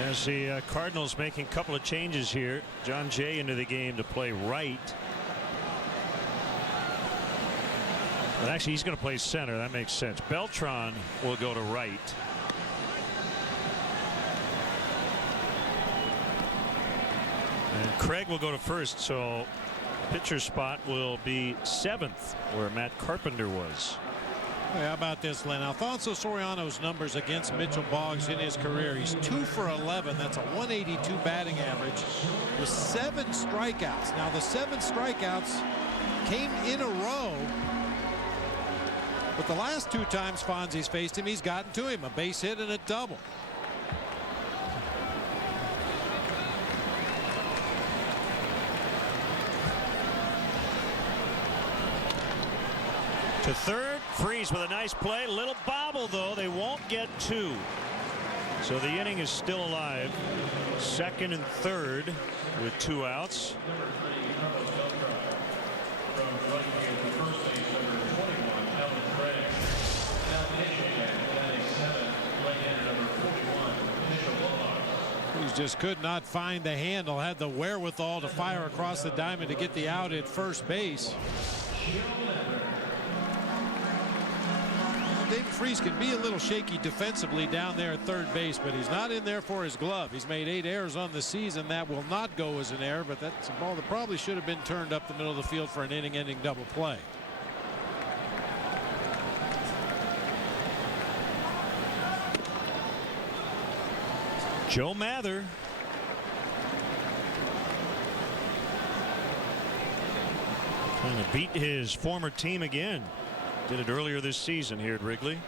As the Cardinals making a couple of changes here. John Jay into the game to play right. But actually, he's going to play center. That makes sense. Beltran will go to right. And Craig will go to first, so pitcher spot will be 7th, where Matt Carpenter was. Hey, how about this, Len? Alfonso Soriano's numbers against Mitchell Boggs in his career. He's 2 for 11. That's a 182 batting average with 7 strikeouts. Now, the 7 strikeouts came in a row. But the last 2 times Fonzie's faced him, he's gotten to him. A base hit and a double. To third, Freeze with a nice play. Little bobble, though. They won't get 2. So the inning is still alive. Second and third with 2 outs. He just could not find the handle. Had the wherewithal to fire across the diamond to get the out at first base. David Freese can be a little shaky defensively down there at third base, but he's not in there for his glove. He's made 8 errors on the season. That will not go as an error, but that's a ball that probably should have been turned up the middle of the field for an inning-ending double play. Joe Mather. Trying to beat his former team again. Did it earlier this season here at Wrigley.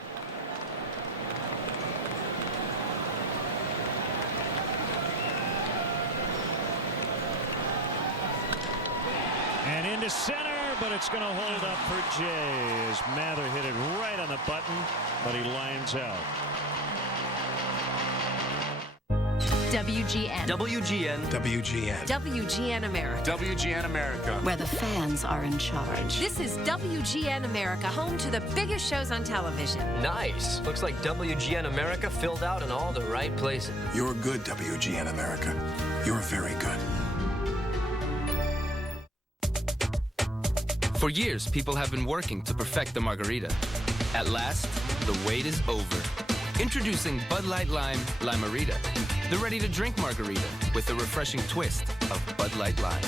And into center, but it's going to hold up for Jay as Mather hit it right on the button, but he lines out. WGN. WGN. WGN. WGN America. WGN America. Where the fans are in charge. This is WGN America, home to the biggest shows on television. Nice. Looks like WGN America filled out in all the right places. You're good, WGN America. You're very good. For years, people have been working to perfect the margarita. At last, the wait is over. Introducing Bud Light Lime Lime-A-Rita, the ready-to-drink margarita with the refreshing twist of Bud Light Lime.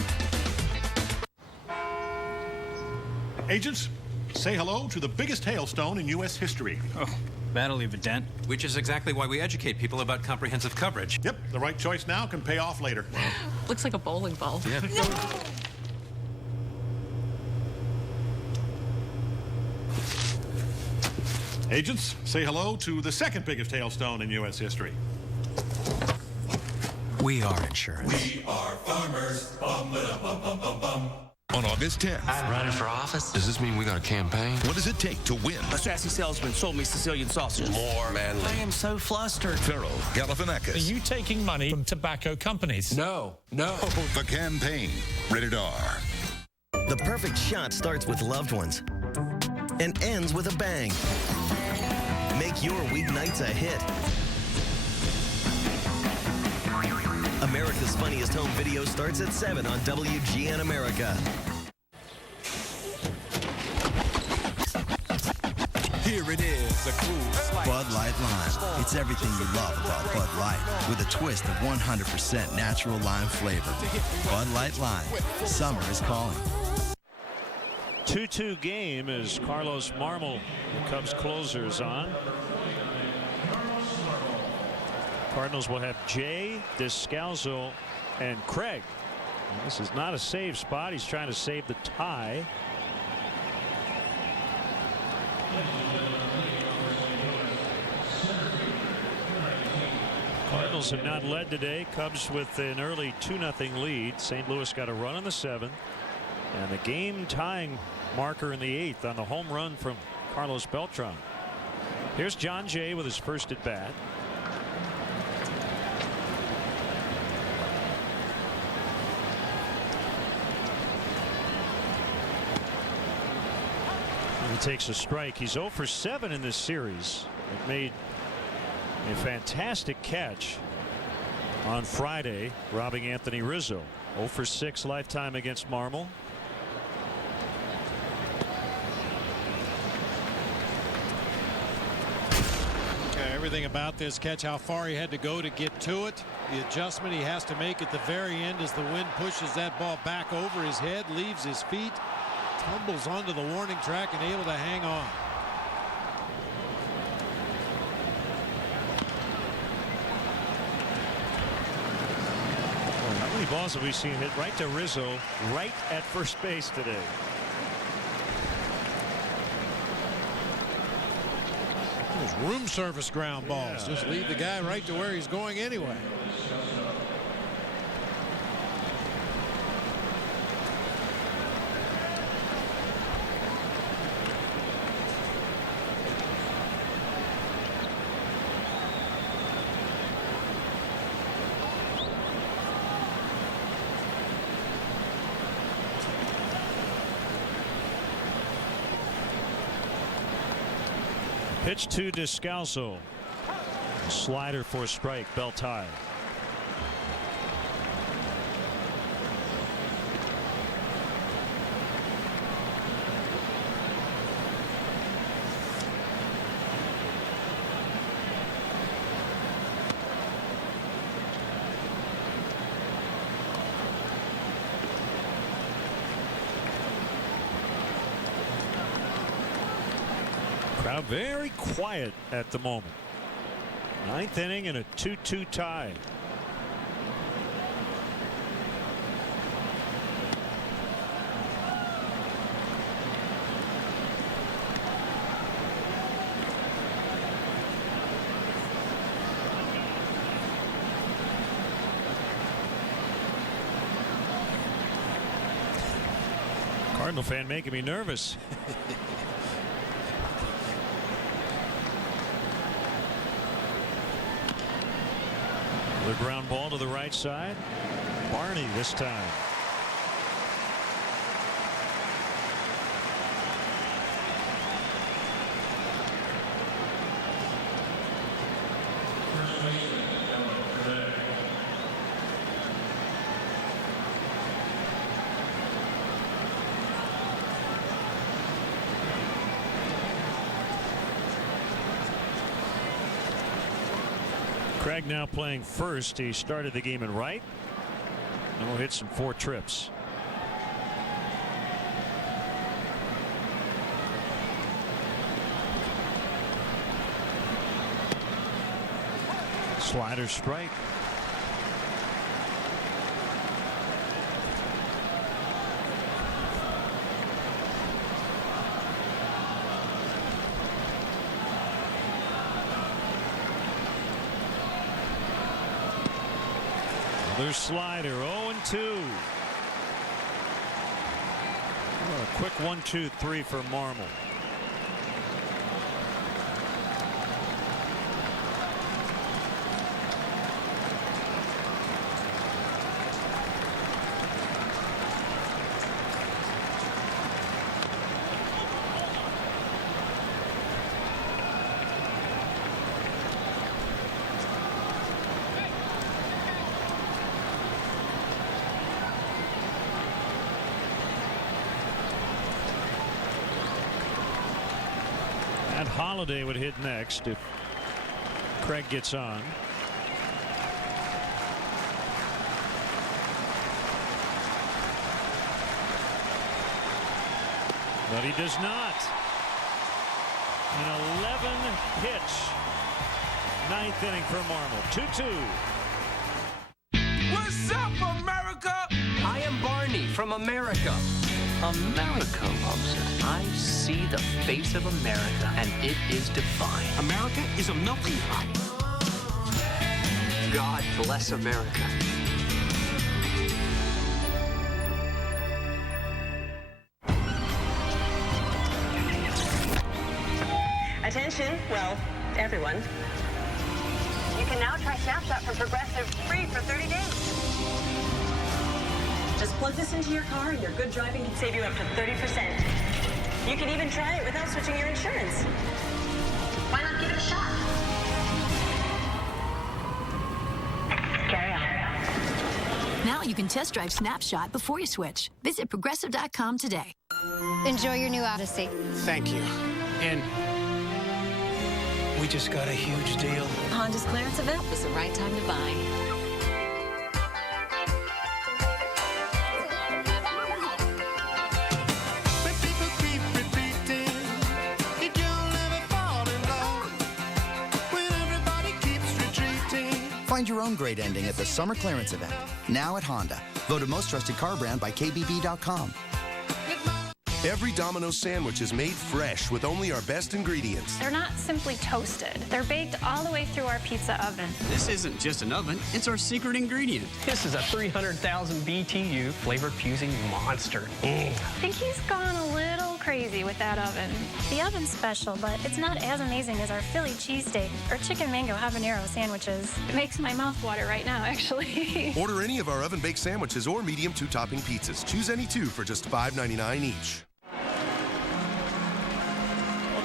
Agents, say hello to the biggest hailstone in U.S. history. Oh, that'll leave a dent. Which is exactly why we educate people about comprehensive coverage. Yep, the right choice now can pay off later. Looks like a bowling ball. Yeah. No. Agents, say hello to the second biggest hailstone in U.S. history. We are insurance. We are farmers. Bum, ba, bum, bum, bum, bum. On August 10th. I'm running for office. Does this mean we got a campaign? What does it take to win? A sassy salesman sold me Sicilian sausages. More manly. I am so flustered. Farrell, Galifianakis. Are you taking money from tobacco companies? No. The campaign. Rated R. The perfect shot starts with loved ones and ends with a bang. Make your weeknights a hit. America's Funniest Home Video starts at 7 on WGN America. Here it is, a cool Bud Light Lime. It's everything you love about Bud Light, with a twist of 100% natural lime flavor. Bud Light Lime. Summer is calling. 2-2 game as Carlos Marmol, the Cubs closer, is on. Cardinals will have Jay, Descalso, and Craig. And this is not a save spot. He's trying to save the tie. Cardinals have not led today. Cubs with an early 2-0 lead. St. Louis got a run in the 7th. And the game tying marker in the 8th on the home run from Carlos Beltran. Here's John Jay with his first at bat. He takes a strike. He's 0 for 7 in this series. It made a fantastic catch on Friday, robbing Anthony Rizzo. 0 for 6 lifetime against Marmol. Everything about this catch, how far he had to go to get to it, the adjustment he has to make at the very end as the wind pushes that ball back over his head, leaves his feet, tumbles onto the warning track and able to hang on. How many balls have we seen hit right to Rizzo right at first base today? Those room service ground balls just lead the guy right to where he's going anyway. Pitch to Descalso. A slider for a strike. Bell tied. Crowd very quiet at the moment. 9th inning and a 2-2 tie. Cardinal fan making me nervous. The ground ball to the right side. Barney this time. Craig now playing first. He started the game in right. No hits and 4 trips. Slider strike. Another slider, 0-2. A quick 1-2-3 for Marmol. Holiday would hit next if Craig gets on. But he does not. An 11-pitch ninth inning for Marmol. 2-2. What's up, America? I am Barney from America. America loves it. I see the face of America, and it is divine. America is a melting pot. God bless America. Attention, well, everyone. You can now try Snapshot from Progressive free for 30 days. Just plug this into your car and your good driving can save you up to 30%. You can even try it without switching your insurance. Why not give it a shot? Carry on. Now you can test drive Snapshot before you switch. Visit Progressive.com today. Enjoy your new Odyssey. Thank you. And we just got a huge deal. Honda's clearance event was the right time to buy. Find your own great ending at the summer clearance event. Now at Honda. Voted most trusted car brand by KBB.com. Every Domino's sandwich is made fresh with only our best ingredients. They're not simply toasted. They're baked all the way through our pizza oven. This isn't just an oven, it's our secret ingredient. This is a 300,000 BTU flavor fusing monster. I think he's gone a little crazy with that oven. The oven's special, but it's not as amazing as our Philly cheesesteak or chicken mango habanero sandwiches. It makes my mouth water right now, actually. Order any of our oven-baked sandwiches or medium 2-topping pizzas. Choose any two for just $5.99 each.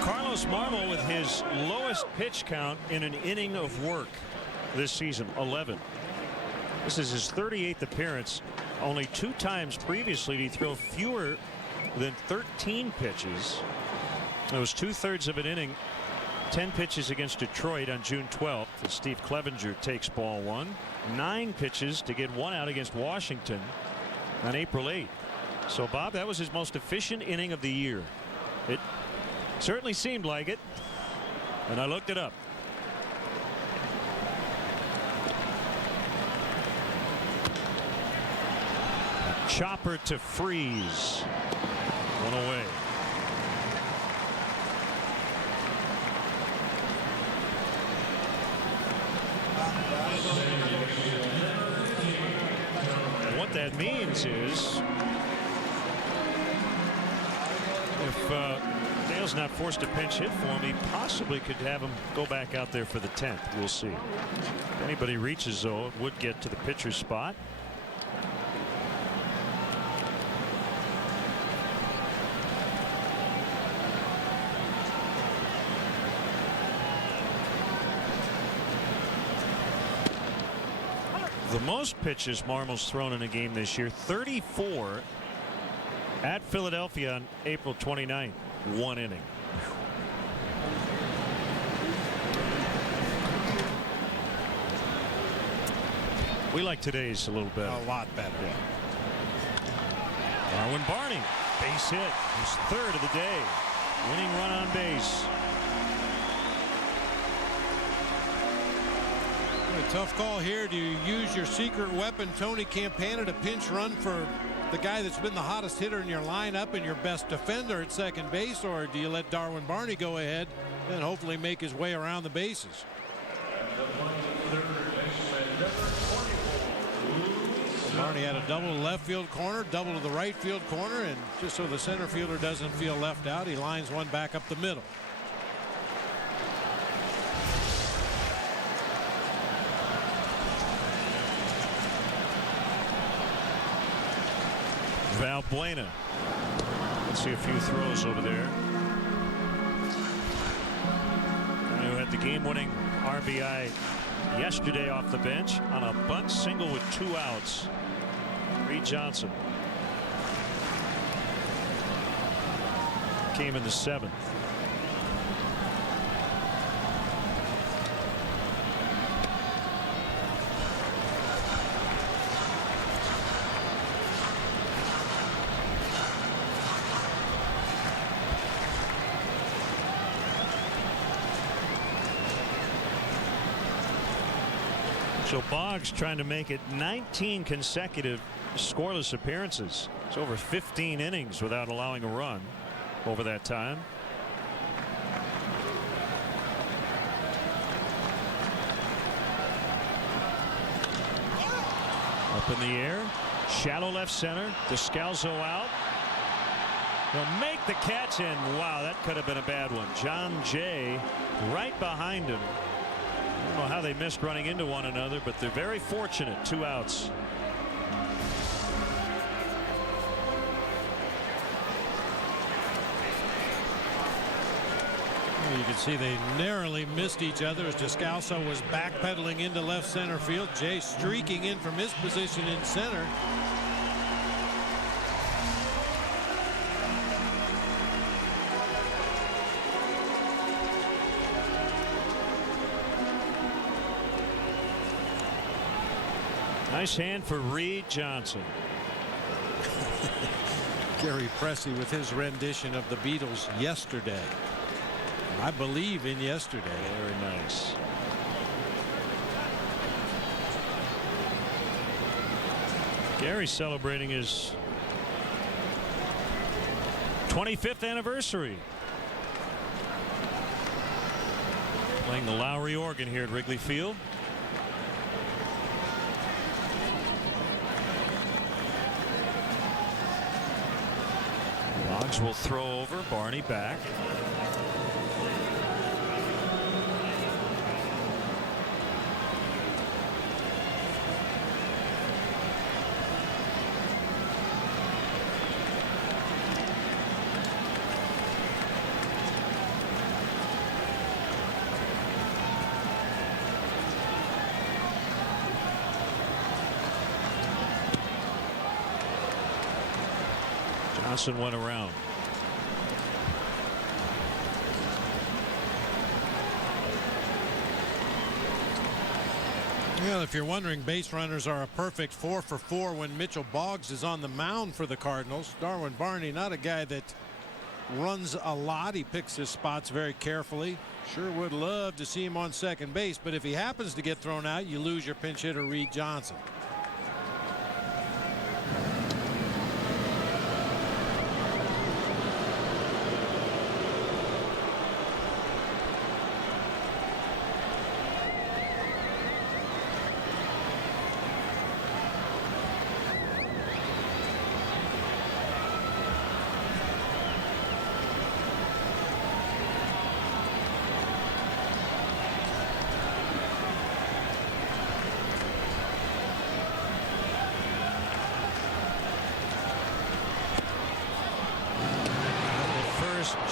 Carlos Marmol with his lowest pitch count in an inning of work this season, 11. This is his 38th appearance. Only 2 times previously did he throw fewer than 13 pitches. It was 2/3 of an inning. 10 pitches against Detroit on June 12th as Steve Clevenger takes ball 1. 9 pitches to get 1 out against Washington on April 8th. So Bob, that was his most efficient inning of the year. It certainly seemed like it, and I looked it up. Chopper to Freeze. 1 away. And what that means is if Dale's not forced to pinch hit for him, he possibly could have him go back out there for the 10th. We'll see. If anybody reaches, though, it would get to the pitcher's spot. The most pitches Marmol's thrown in a game this year, 34 at Philadelphia on April 29th. 1 inning. We like today's a little better. A lot better. Yeah. Darwin Barney, base hit, his 3rd of the day. Winning run on base. A tough call here. Do you use your secret weapon, Tony Campana, to pinch run for the guy that's been the hottest hitter in your lineup and your best defender at second base, or do you let Darwin Barney go ahead and hopefully make his way around the bases? Barney had a double to left field corner, double to the right field corner, and just so the center fielder doesn't feel left out, he lines one back up the middle. Valbuena. Let's see a few throws over there. Guy who had the game-winning RBI yesterday off the bench on a bunt single with 2 outs. Reed Johnson came in the 7th. So Boggs trying to make it 19 consecutive scoreless appearances. It's over 15 innings without allowing a run over that time. Up in the air, shallow left center. Descalzo out. He'll make the catch, and wow, that could have been a bad one. John Jay right behind him. I don't know how they missed running into one another, but they're very fortunate. 2 outs. You can see they narrowly missed each other as Descalso was backpedaling into left center field. Jay streaking in from his position in center. Nice hand for Reed Johnson. Gary Pressey with his rendition of the Beatles yesterday. I believe in yesterday. Very nice. Gary celebrating his 25th anniversary. Playing the Lowry organ here at Wrigley Field. Boggs will throw over. Barney back. Johnson went around. Well, if you're wondering, base runners are a perfect 4 for 4 when Mitchell Boggs is on the mound for the Cardinals. Darwin Barney, not a guy that runs a lot. He picks his spots very carefully. Sure would love to see him on second base, but if he happens to get thrown out, you lose your pinch hitter Reed Johnson.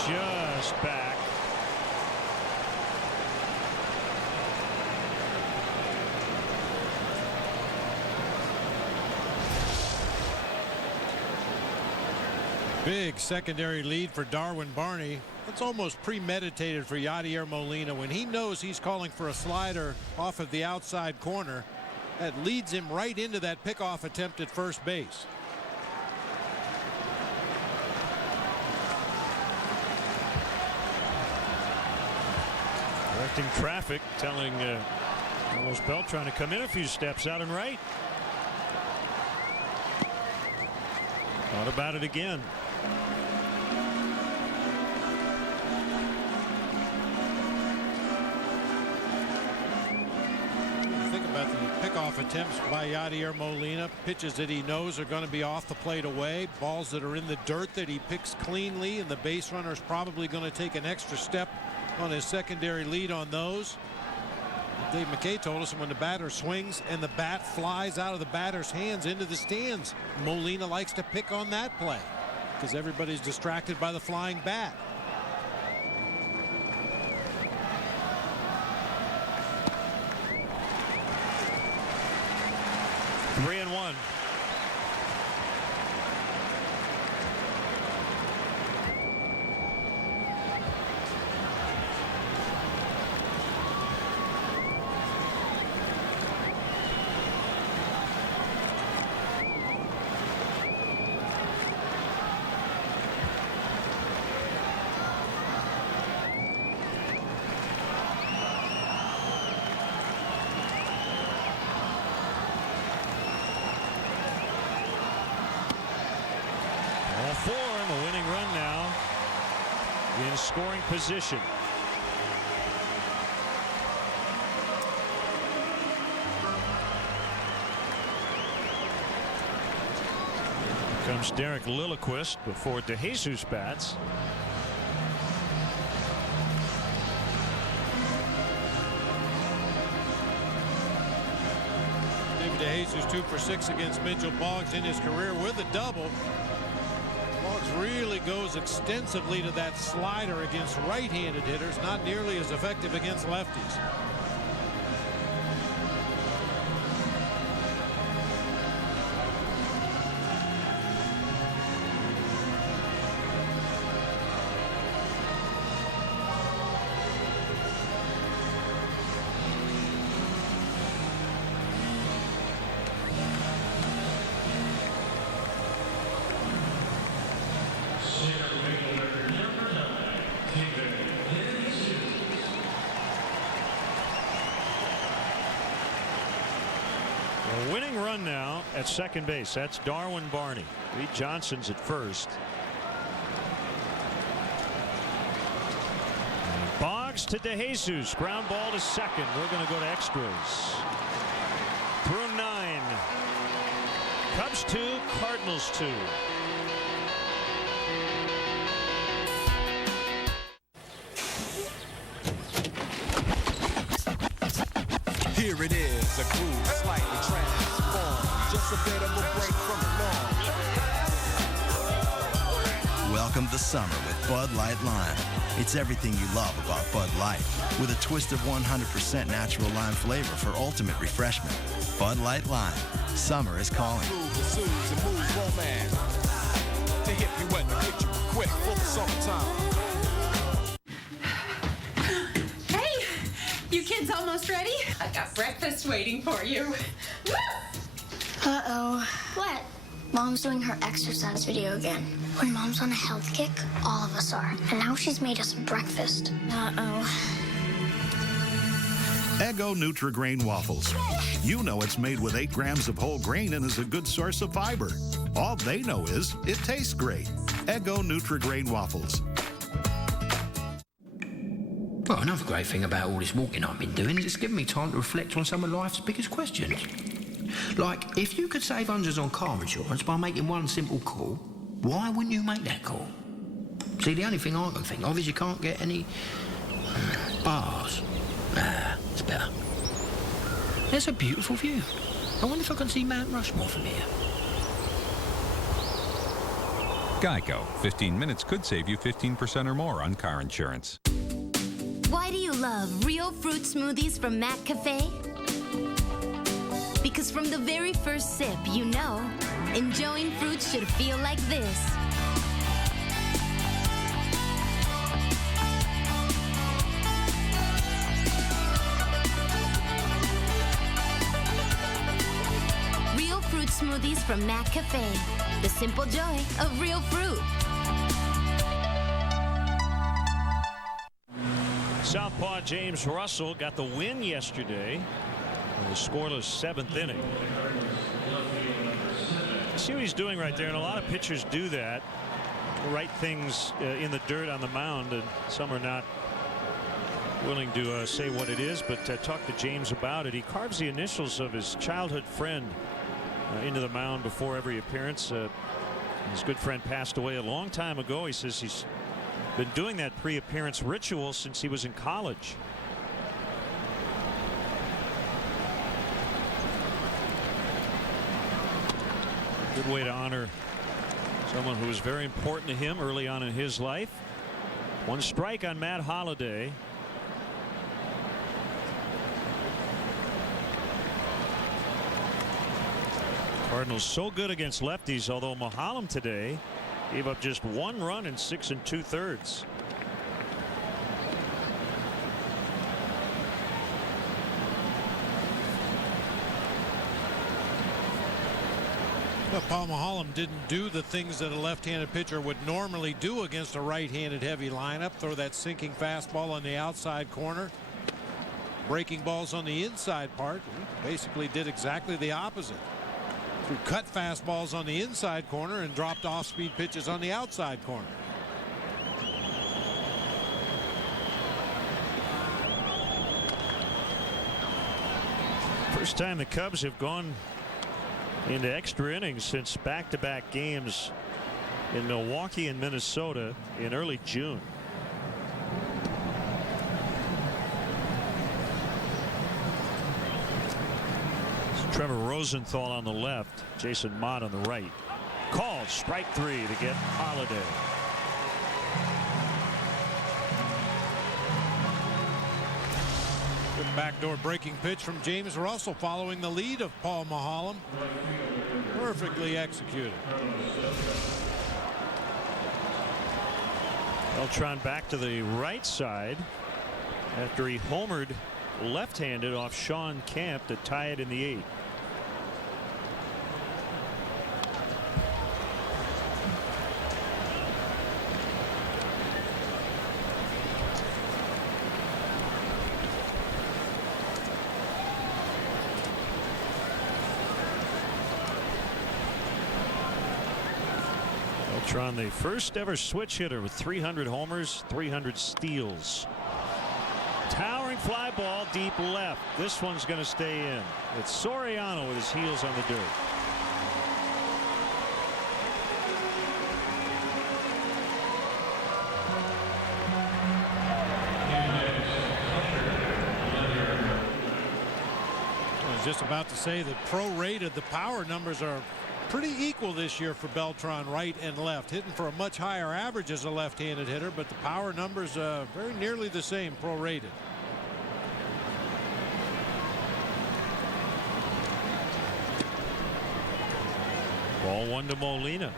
Just back. Big secondary lead for Darwin Barney. That's almost premeditated for Yadier Molina. When he knows he's calling for a slider off of the outside corner, that leads him right into that pickoff attempt at first base. Directing traffic, telling Carlos Beltran to come in a few steps out and right. Thought about it again. Think about the pickoff attempts by Yadier Molina. Pitches that he knows are going to be off the plate away. Balls that are in the dirt that he picks cleanly, and the base runner is probably going to take an extra step on his secondary lead on those. Dave McKay told us when the batter swings and the bat flies out of the batter's hands into the stands, Molina likes to pick on that play because everybody's distracted by the flying bat. Three and one. Four and the winning run now in scoring position. Comes Derek Lilliquist before DeJesus bats. David DeJesus 2 for 6 against Mitchell Boggs in his career with a double. Boggs really goes extensively to that slider against right-handed hitters, not nearly as effective against lefties. A winning run now at second base. That's Darwin Barney. Reed Johnson's at first. Boggs to DeJesus. Ground ball to second. We're going to go to extras. Through 9. Cubs 2, Cardinals 2. Here it is, a groove slightly transformed. Just a bit of a break from the norm. Welcome to summer with Bud Light Lime. It's everything you love about Bud Light, with a twist of 100% natural lime flavor for ultimate refreshment. Bud Light Lime. Summer is calling. Moves romance. To hit you wet, to get you quick for the summertime. You kids almost ready? I got breakfast waiting for you. Uh-oh. What? Mom's doing her exercise video again. When Mom's on a health kick, all of us are. And now she's made us breakfast. Uh-oh. Eggo Nutri-Grain Waffles. You know it's made with 8 grams of whole grain and is a good source of fiber. All they know is it tastes great. Eggo Nutri-Grain Waffles. Well, another great thing about all this walking I've been doing is it's given me time to reflect on some of life's biggest questions. Like, if you could save hundreds on car insurance by making one simple call, why wouldn't you make that call? See, the only thing I can think of is you can't get any bars. It's better. There's a beautiful view. I wonder if I can see Mount Rushmore from here. Geico. 15 minutes could save you 15% or more on car insurance. Why do you love real fruit smoothies from Mac Cafe? Because from the very first sip, you know, enjoying fruit should feel like this. Real fruit smoothies from Mac Cafe. The simple joy of real fruit. Southpaw James Russell got the win yesterday in the scoreless 7th inning. See what he's doing right there, and a lot of pitchers do that. Write things in the dirt on the mound, and some are not willing to say what it is, but talk to James about it. He carves the initials of his childhood friend into the mound before every appearance. His good friend passed away a long time ago. He says he's been doing that pre-appearance ritual since he was in college. Good way to honor someone who was very important to him early on in his life. One strike on Matt Holliday. Cardinals so good against lefties, although Mahalam today gave up just 1 run in 6 2/3. Well, Paul Mahalam didn't do the things that a left-handed pitcher would normally do against a right-handed heavy lineup. Throw that sinking fastball on the outside corner. Breaking balls on the inside part. He basically did exactly the opposite. Threw cut fastballs on the inside corner and dropped off-speed pitches on the outside corner. First time the Cubs have gone into extra innings since back-to-back games in Milwaukee and Minnesota in early June. Trevor Rosenthal on the left, Jason Mott on the right. Called strike 3 to get Holliday. Good backdoor breaking pitch from James Russell following the lead of Paul Mahalam. Perfectly executed. Beltran back to the right side after he homered left-handed off Sean Camp to tie it in the 8th. Beltran, the first ever switch hitter with 300 homers, 300 steals. Towering fly ball deep left. This one's going to stay in. It's Soriano with his heels on the dirt. I was just about to say that prorated, the power numbers are pretty equal this year for Beltran, right and left, hitting for a much higher average as a left-handed hitter, but the power numbers very nearly the same prorated. Ball 1 to Molina.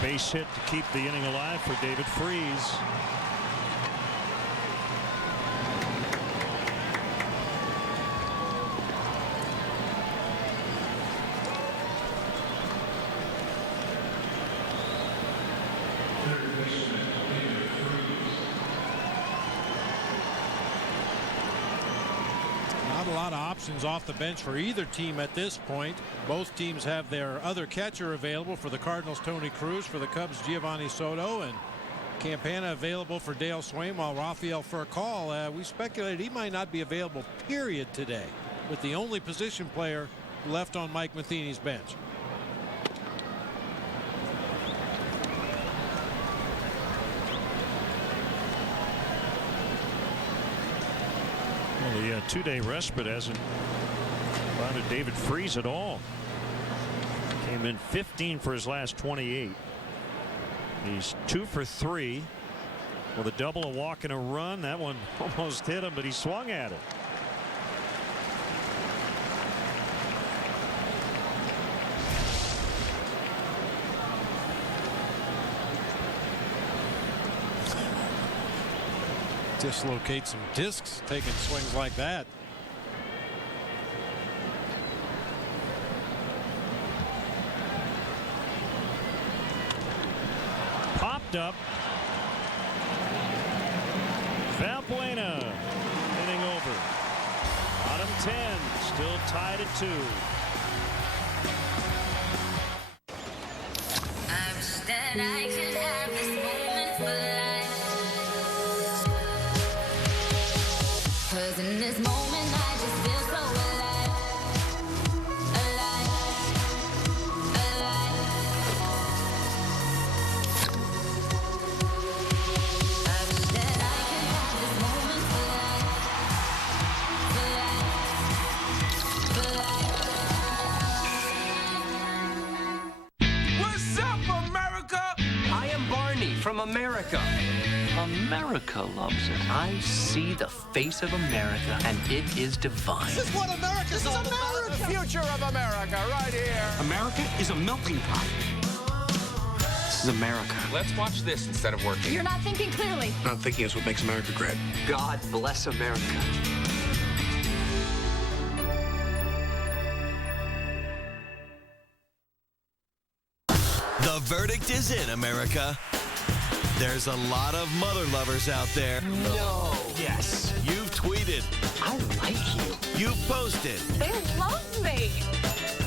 Base hit to keep the inning alive for David Freese. Not a lot of options off the bench for either team at this point. Both teams have their other catcher available. For the Cardinals, Tony Cruz. For the Cubs, Giovanni Soto. And Campana available for Dale Swain, while Rafael Furcal, we speculated he might not be available, period, today, with the only position player left on Mike Matheny's bench. Well, the 2-day respite hasn't bothered David Freese at all. Came in 15 for his last 28. He's 2 for 3 with a double, a walk, and a run. That one almost hit him, but he swung at it. Dislocate some discs taking swings like that. wrapped up. Valbuena hitting over. Bottom 10, still tied at 2. I wish that I could have this moment for life. 'Cause in this moment I just feel so alive. Alive. Alive. I wish that I could have this moment for life. For life. For life. What's up, America? I am Barney from America. America loves it. I see the face of America, and it is divine. This is what America's all about. The future of America, right here. America is a melting pot. This is America. Let's watch this instead of working. You're not thinking clearly. Not thinking is what makes America great. God bless America. The verdict is in, America. There's a lot of mother lovers out there. No. Yes. You've tweeted. I like you. You've posted. They love me.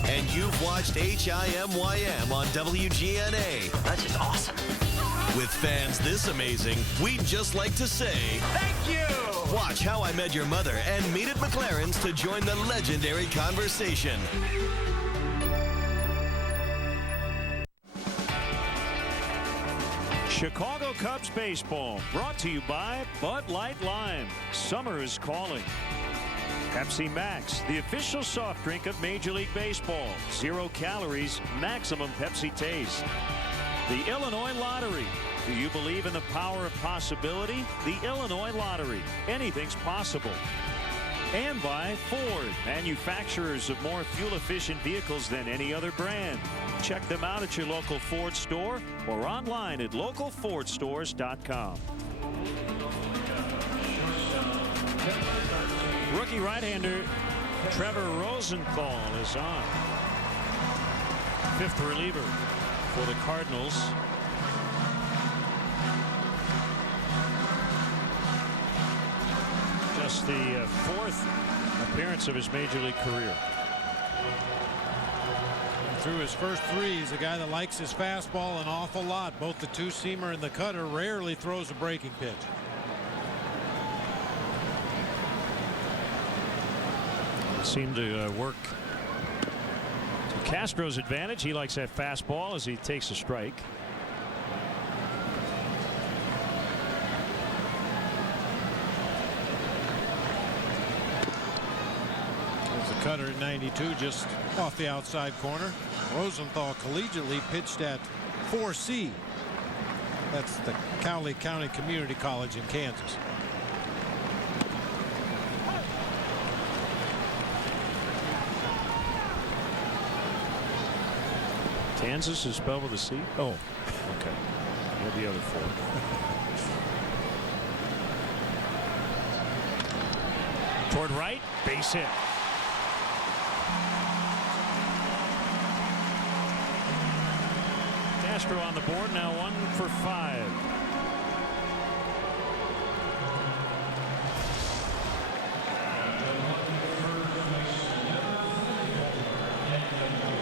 And you've watched HIMYM on WGNA. That's just awesome. With fans this amazing, we'd just like to say... Thank you! Watch How I Met Your Mother and meet at McLaren's to join the legendary conversation. Chicago Cubs baseball brought to you by Bud Light Lime. Summer is calling. Pepsi Max, the official soft drink of Major League Baseball. 0 calories, maximum Pepsi taste. The Illinois Lottery. Do you believe in the power of possibility? The Illinois Lottery. Anything's possible. And by Ford, manufacturers of more fuel-efficient vehicles than any other brand. Check them out at your local Ford store or online at localfordstores.com. Rookie right-hander Trevor Rosenthal is on. 5th reliever for the Cardinals. Just the 4th appearance of his Major League career. Through his first 3, he's a guy that likes his fastball an awful lot. Both the two-seamer and the cutter. Rarely throws a breaking pitch. Seemed to work to Castro's advantage. He likes that fastball as he takes a strike. There's the cutter at 92, just off the outside corner. Rosenthal collegiately pitched at 4C. That's the Cowley County Community College in Kansas. Kansas is spelled with a C? Oh, okay. You're the other 4. Toward right, base hit. Castro on the board, now 1 for 5.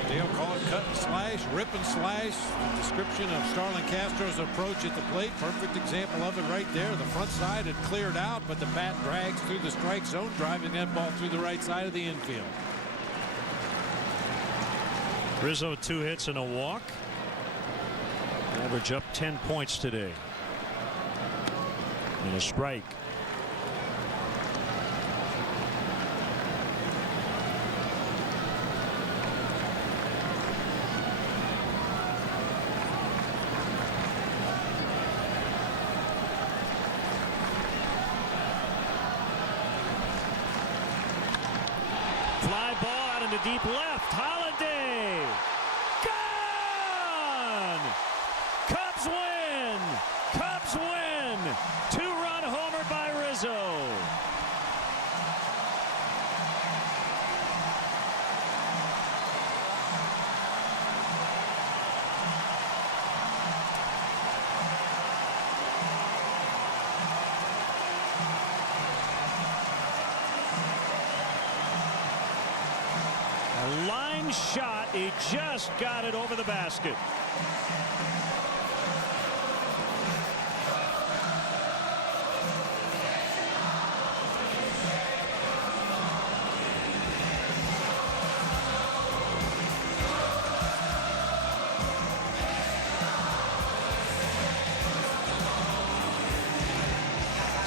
They'll call it cut and slash, rip and slash. The description of Starlin Castro's approach at the plate. Perfect example of it right there. The front side had cleared out, but the bat drags through the strike zone, driving that ball through the right side of the infield. Rizzo 2 hits and a walk. Average up 10 points today. And a strike. Fly ball out into deep left. Holiday. Gone! Cubs win! Cubs win! 2-run homer by Rizzo. he just got it over the basket.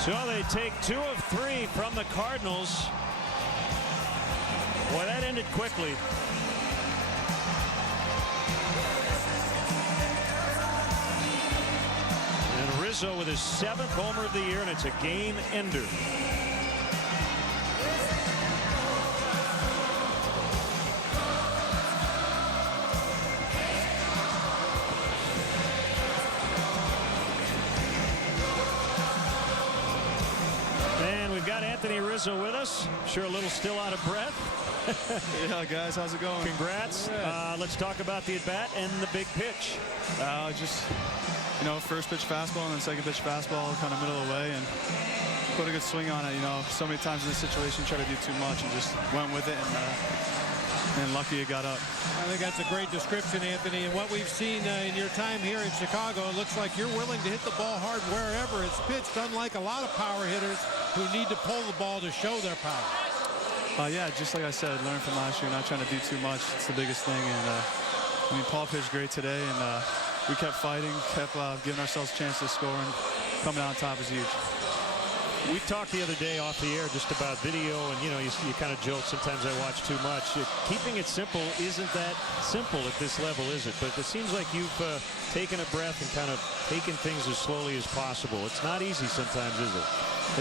So they take 2 of 3 from the Cardinals. Boy, that ended quickly. And Rizzo with his 7th homer of the year, and it's a game ender. Rizzo with us. Sure, a little still out of breath. Yeah, guys, how's it going? Congrats. Let's talk about the at-bat and the big pitch. Just, first pitch fastball and then second pitch fastball kind of middle of the way and put a good swing on it. So many times in this situation, try to do too much and just went with it and lucky it got up. I think that's a great description, Anthony. And what we've seen in your time here in Chicago, it looks like you're willing to hit the ball hard wherever it's pitched, unlike a lot of power hitters who need to pull the ball to show their power. Yeah, just like I said, learn from last year, not trying to do too much. It's the biggest thing. And Paul pitched great today, and we kept fighting, kept giving ourselves a chance to score, and coming out on top is huge. We talked the other day off the air just about video, and you kind of joke sometimes I watch too much. Keeping it simple isn't that simple at this level, is it? But it seems like you've taken a breath and kind of taken things as slowly as possible. It's not easy sometimes, is it?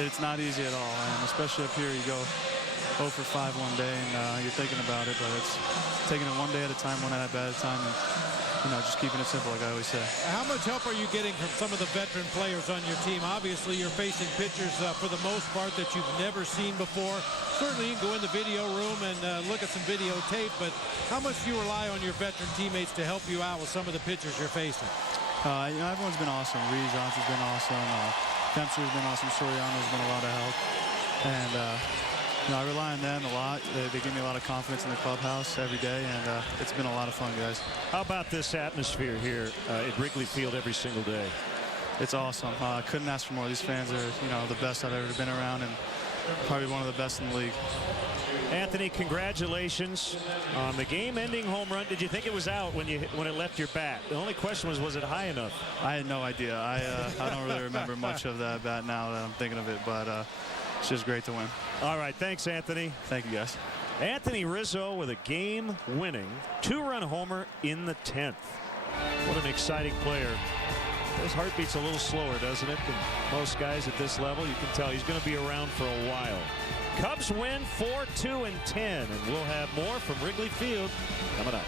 It's not easy at all, and especially up here, you go 0 for 5 one day, and you're thinking about it, but it's taking it one day at a time, one at a time, and just keeping it simple, like I always say. How much help are you getting from some of the veteran players on your team? Obviously, you're facing pitchers for the most part that you've never seen before. Certainly, you can go in the video room and look at some videotape, but how much do you rely on your veteran teammates to help you out with some of the pitchers you're facing? Everyone's been awesome. Reed Johnson's been awesome. Kempster's been awesome. Soriano's been a lot of help. And I rely on them a lot. They give me a lot of confidence in the clubhouse every day, and it's been a lot of fun, guys. How about this atmosphere here at Wrigley Field every single day? It's awesome. I couldn't ask for more. These fans are, the best I've ever been around, and probably one of the best in the league. Anthony, congratulations on the game-ending home run. Did you think it was out when it left your bat? The only question was it high enough? I had no idea. I don't really remember much of that bat now that I'm thinking of it, but it's just great to win. All right, thanks, Anthony. Thank you, guys. Anthony Rizzo with a game-winning 2-run homer in the 10th. What an exciting player. His heartbeat's a little slower, doesn't it, than most guys at this level. You can tell he's going to be around for a while. Cubs win 4-2 and 10, and we'll have more from Wrigley Field coming up.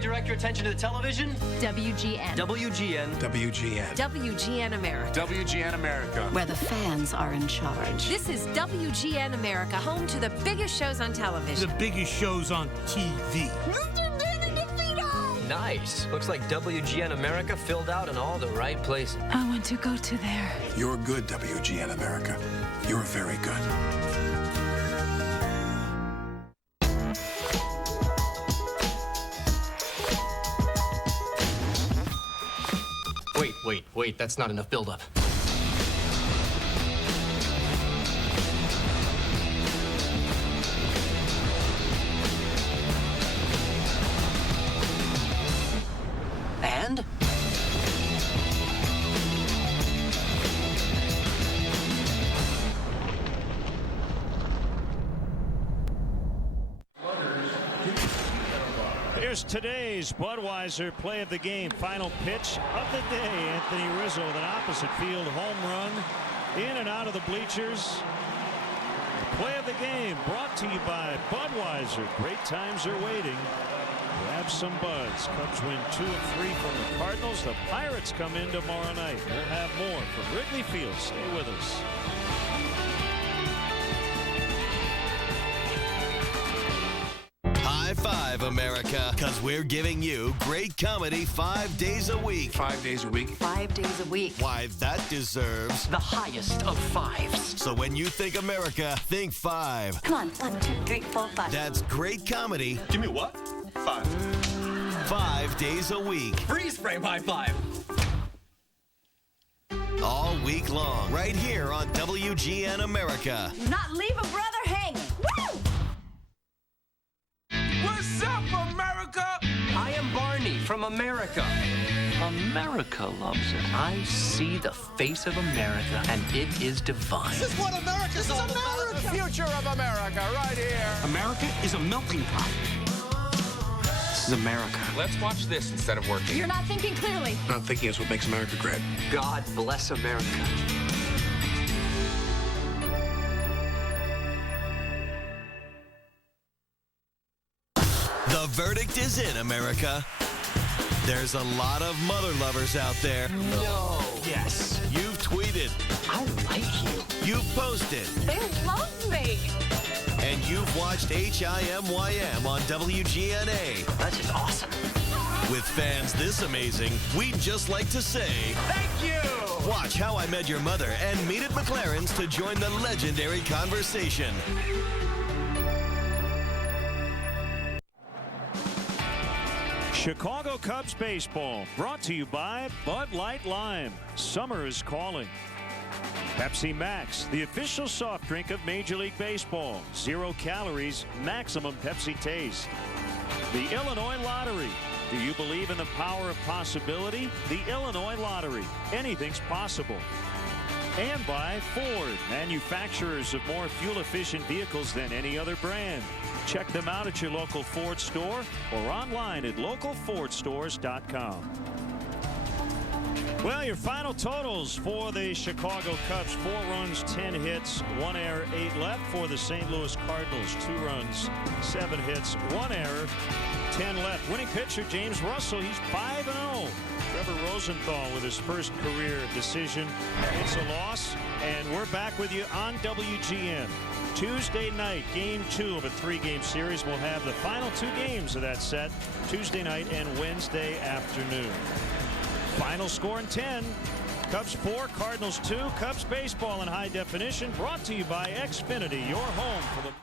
Direct your attention to the television. WGN. WGN. WGN. WGN America. WGN America. Where the fans are in charge. This is WGN America, home to the biggest shows on television. The biggest shows on TV. Mr. Danny DeVito! Nice. Looks like WGN America filled out in all the right places. I want to go to there. You're good, WGN America. You're very good. Wait, that's not enough buildup. Here's today's Budweiser play of the game. Final pitch of the day. Anthony Rizzo with an opposite field home run. In and out of the bleachers. Play of the game brought to you by Budweiser. Great times are waiting. Grab some buds. Cubs win 2 of 3 from the Cardinals. The Pirates come in tomorrow night. We'll have more from Wrigley Field. Stay with us. High five, America, because we're giving you great comedy 5 days a week. 5 days a week? 5 days a week. Why, that deserves The highest of fives. So when you think America, think 5. Come on. 1, 2, 3, 4, 5. That's great comedy. Give me what? 5. 5 days a week. Freeze frame high five. All week long. Right here on WGN America. Do not leave a brother hanging. Woo! What's up, America? I am Barney from America. America loves it. I see the face of America, and it is divine. This is what America's all about. The future of America, right here. America is a melting pot. This is America. Let's watch this instead of working. You're not thinking clearly. Not thinking is what makes America great. God bless America. The verdict is in, America. There's a lot of mother lovers out there. No. Yes. You've tweeted. I like you. You've posted. They love me. And you've watched HIMYM on WGNA. That's just awesome. With fans this amazing, we'd just like to say... Thank you. Watch How I Met Your Mother and meet at McLaren's to join the legendary conversation. Chicago Cubs baseball brought to you by Bud Light Lime. Summer is calling. Pepsi Max, the official soft drink of Major League Baseball. 0 calories, maximum Pepsi taste. The Illinois Lottery. Do you believe in the power of possibility? The Illinois Lottery. Anything's possible. And by Ford, manufacturers of more fuel-efficient vehicles than any other brand. Check them out at your local Ford store or online at localfordstores.com. Well, your final totals for the Chicago Cubs: 4 runs, 10 hits, 1 error, 8 left. For the St. Louis Cardinals, 2 runs, 7 hits, 1 error, 10 left. Winning pitcher James Russell, he's 5-0. Trevor Rosenthal with his first career decision. It's a loss, and we're back with you on WGN. Tuesday night, game 2 of a 3-game series. We'll have the final 2 games of that set Tuesday night and Wednesday afternoon. Final score in 10. Cubs 4, Cardinals 2. Cubs baseball in high definition brought to you by Xfinity, your home for the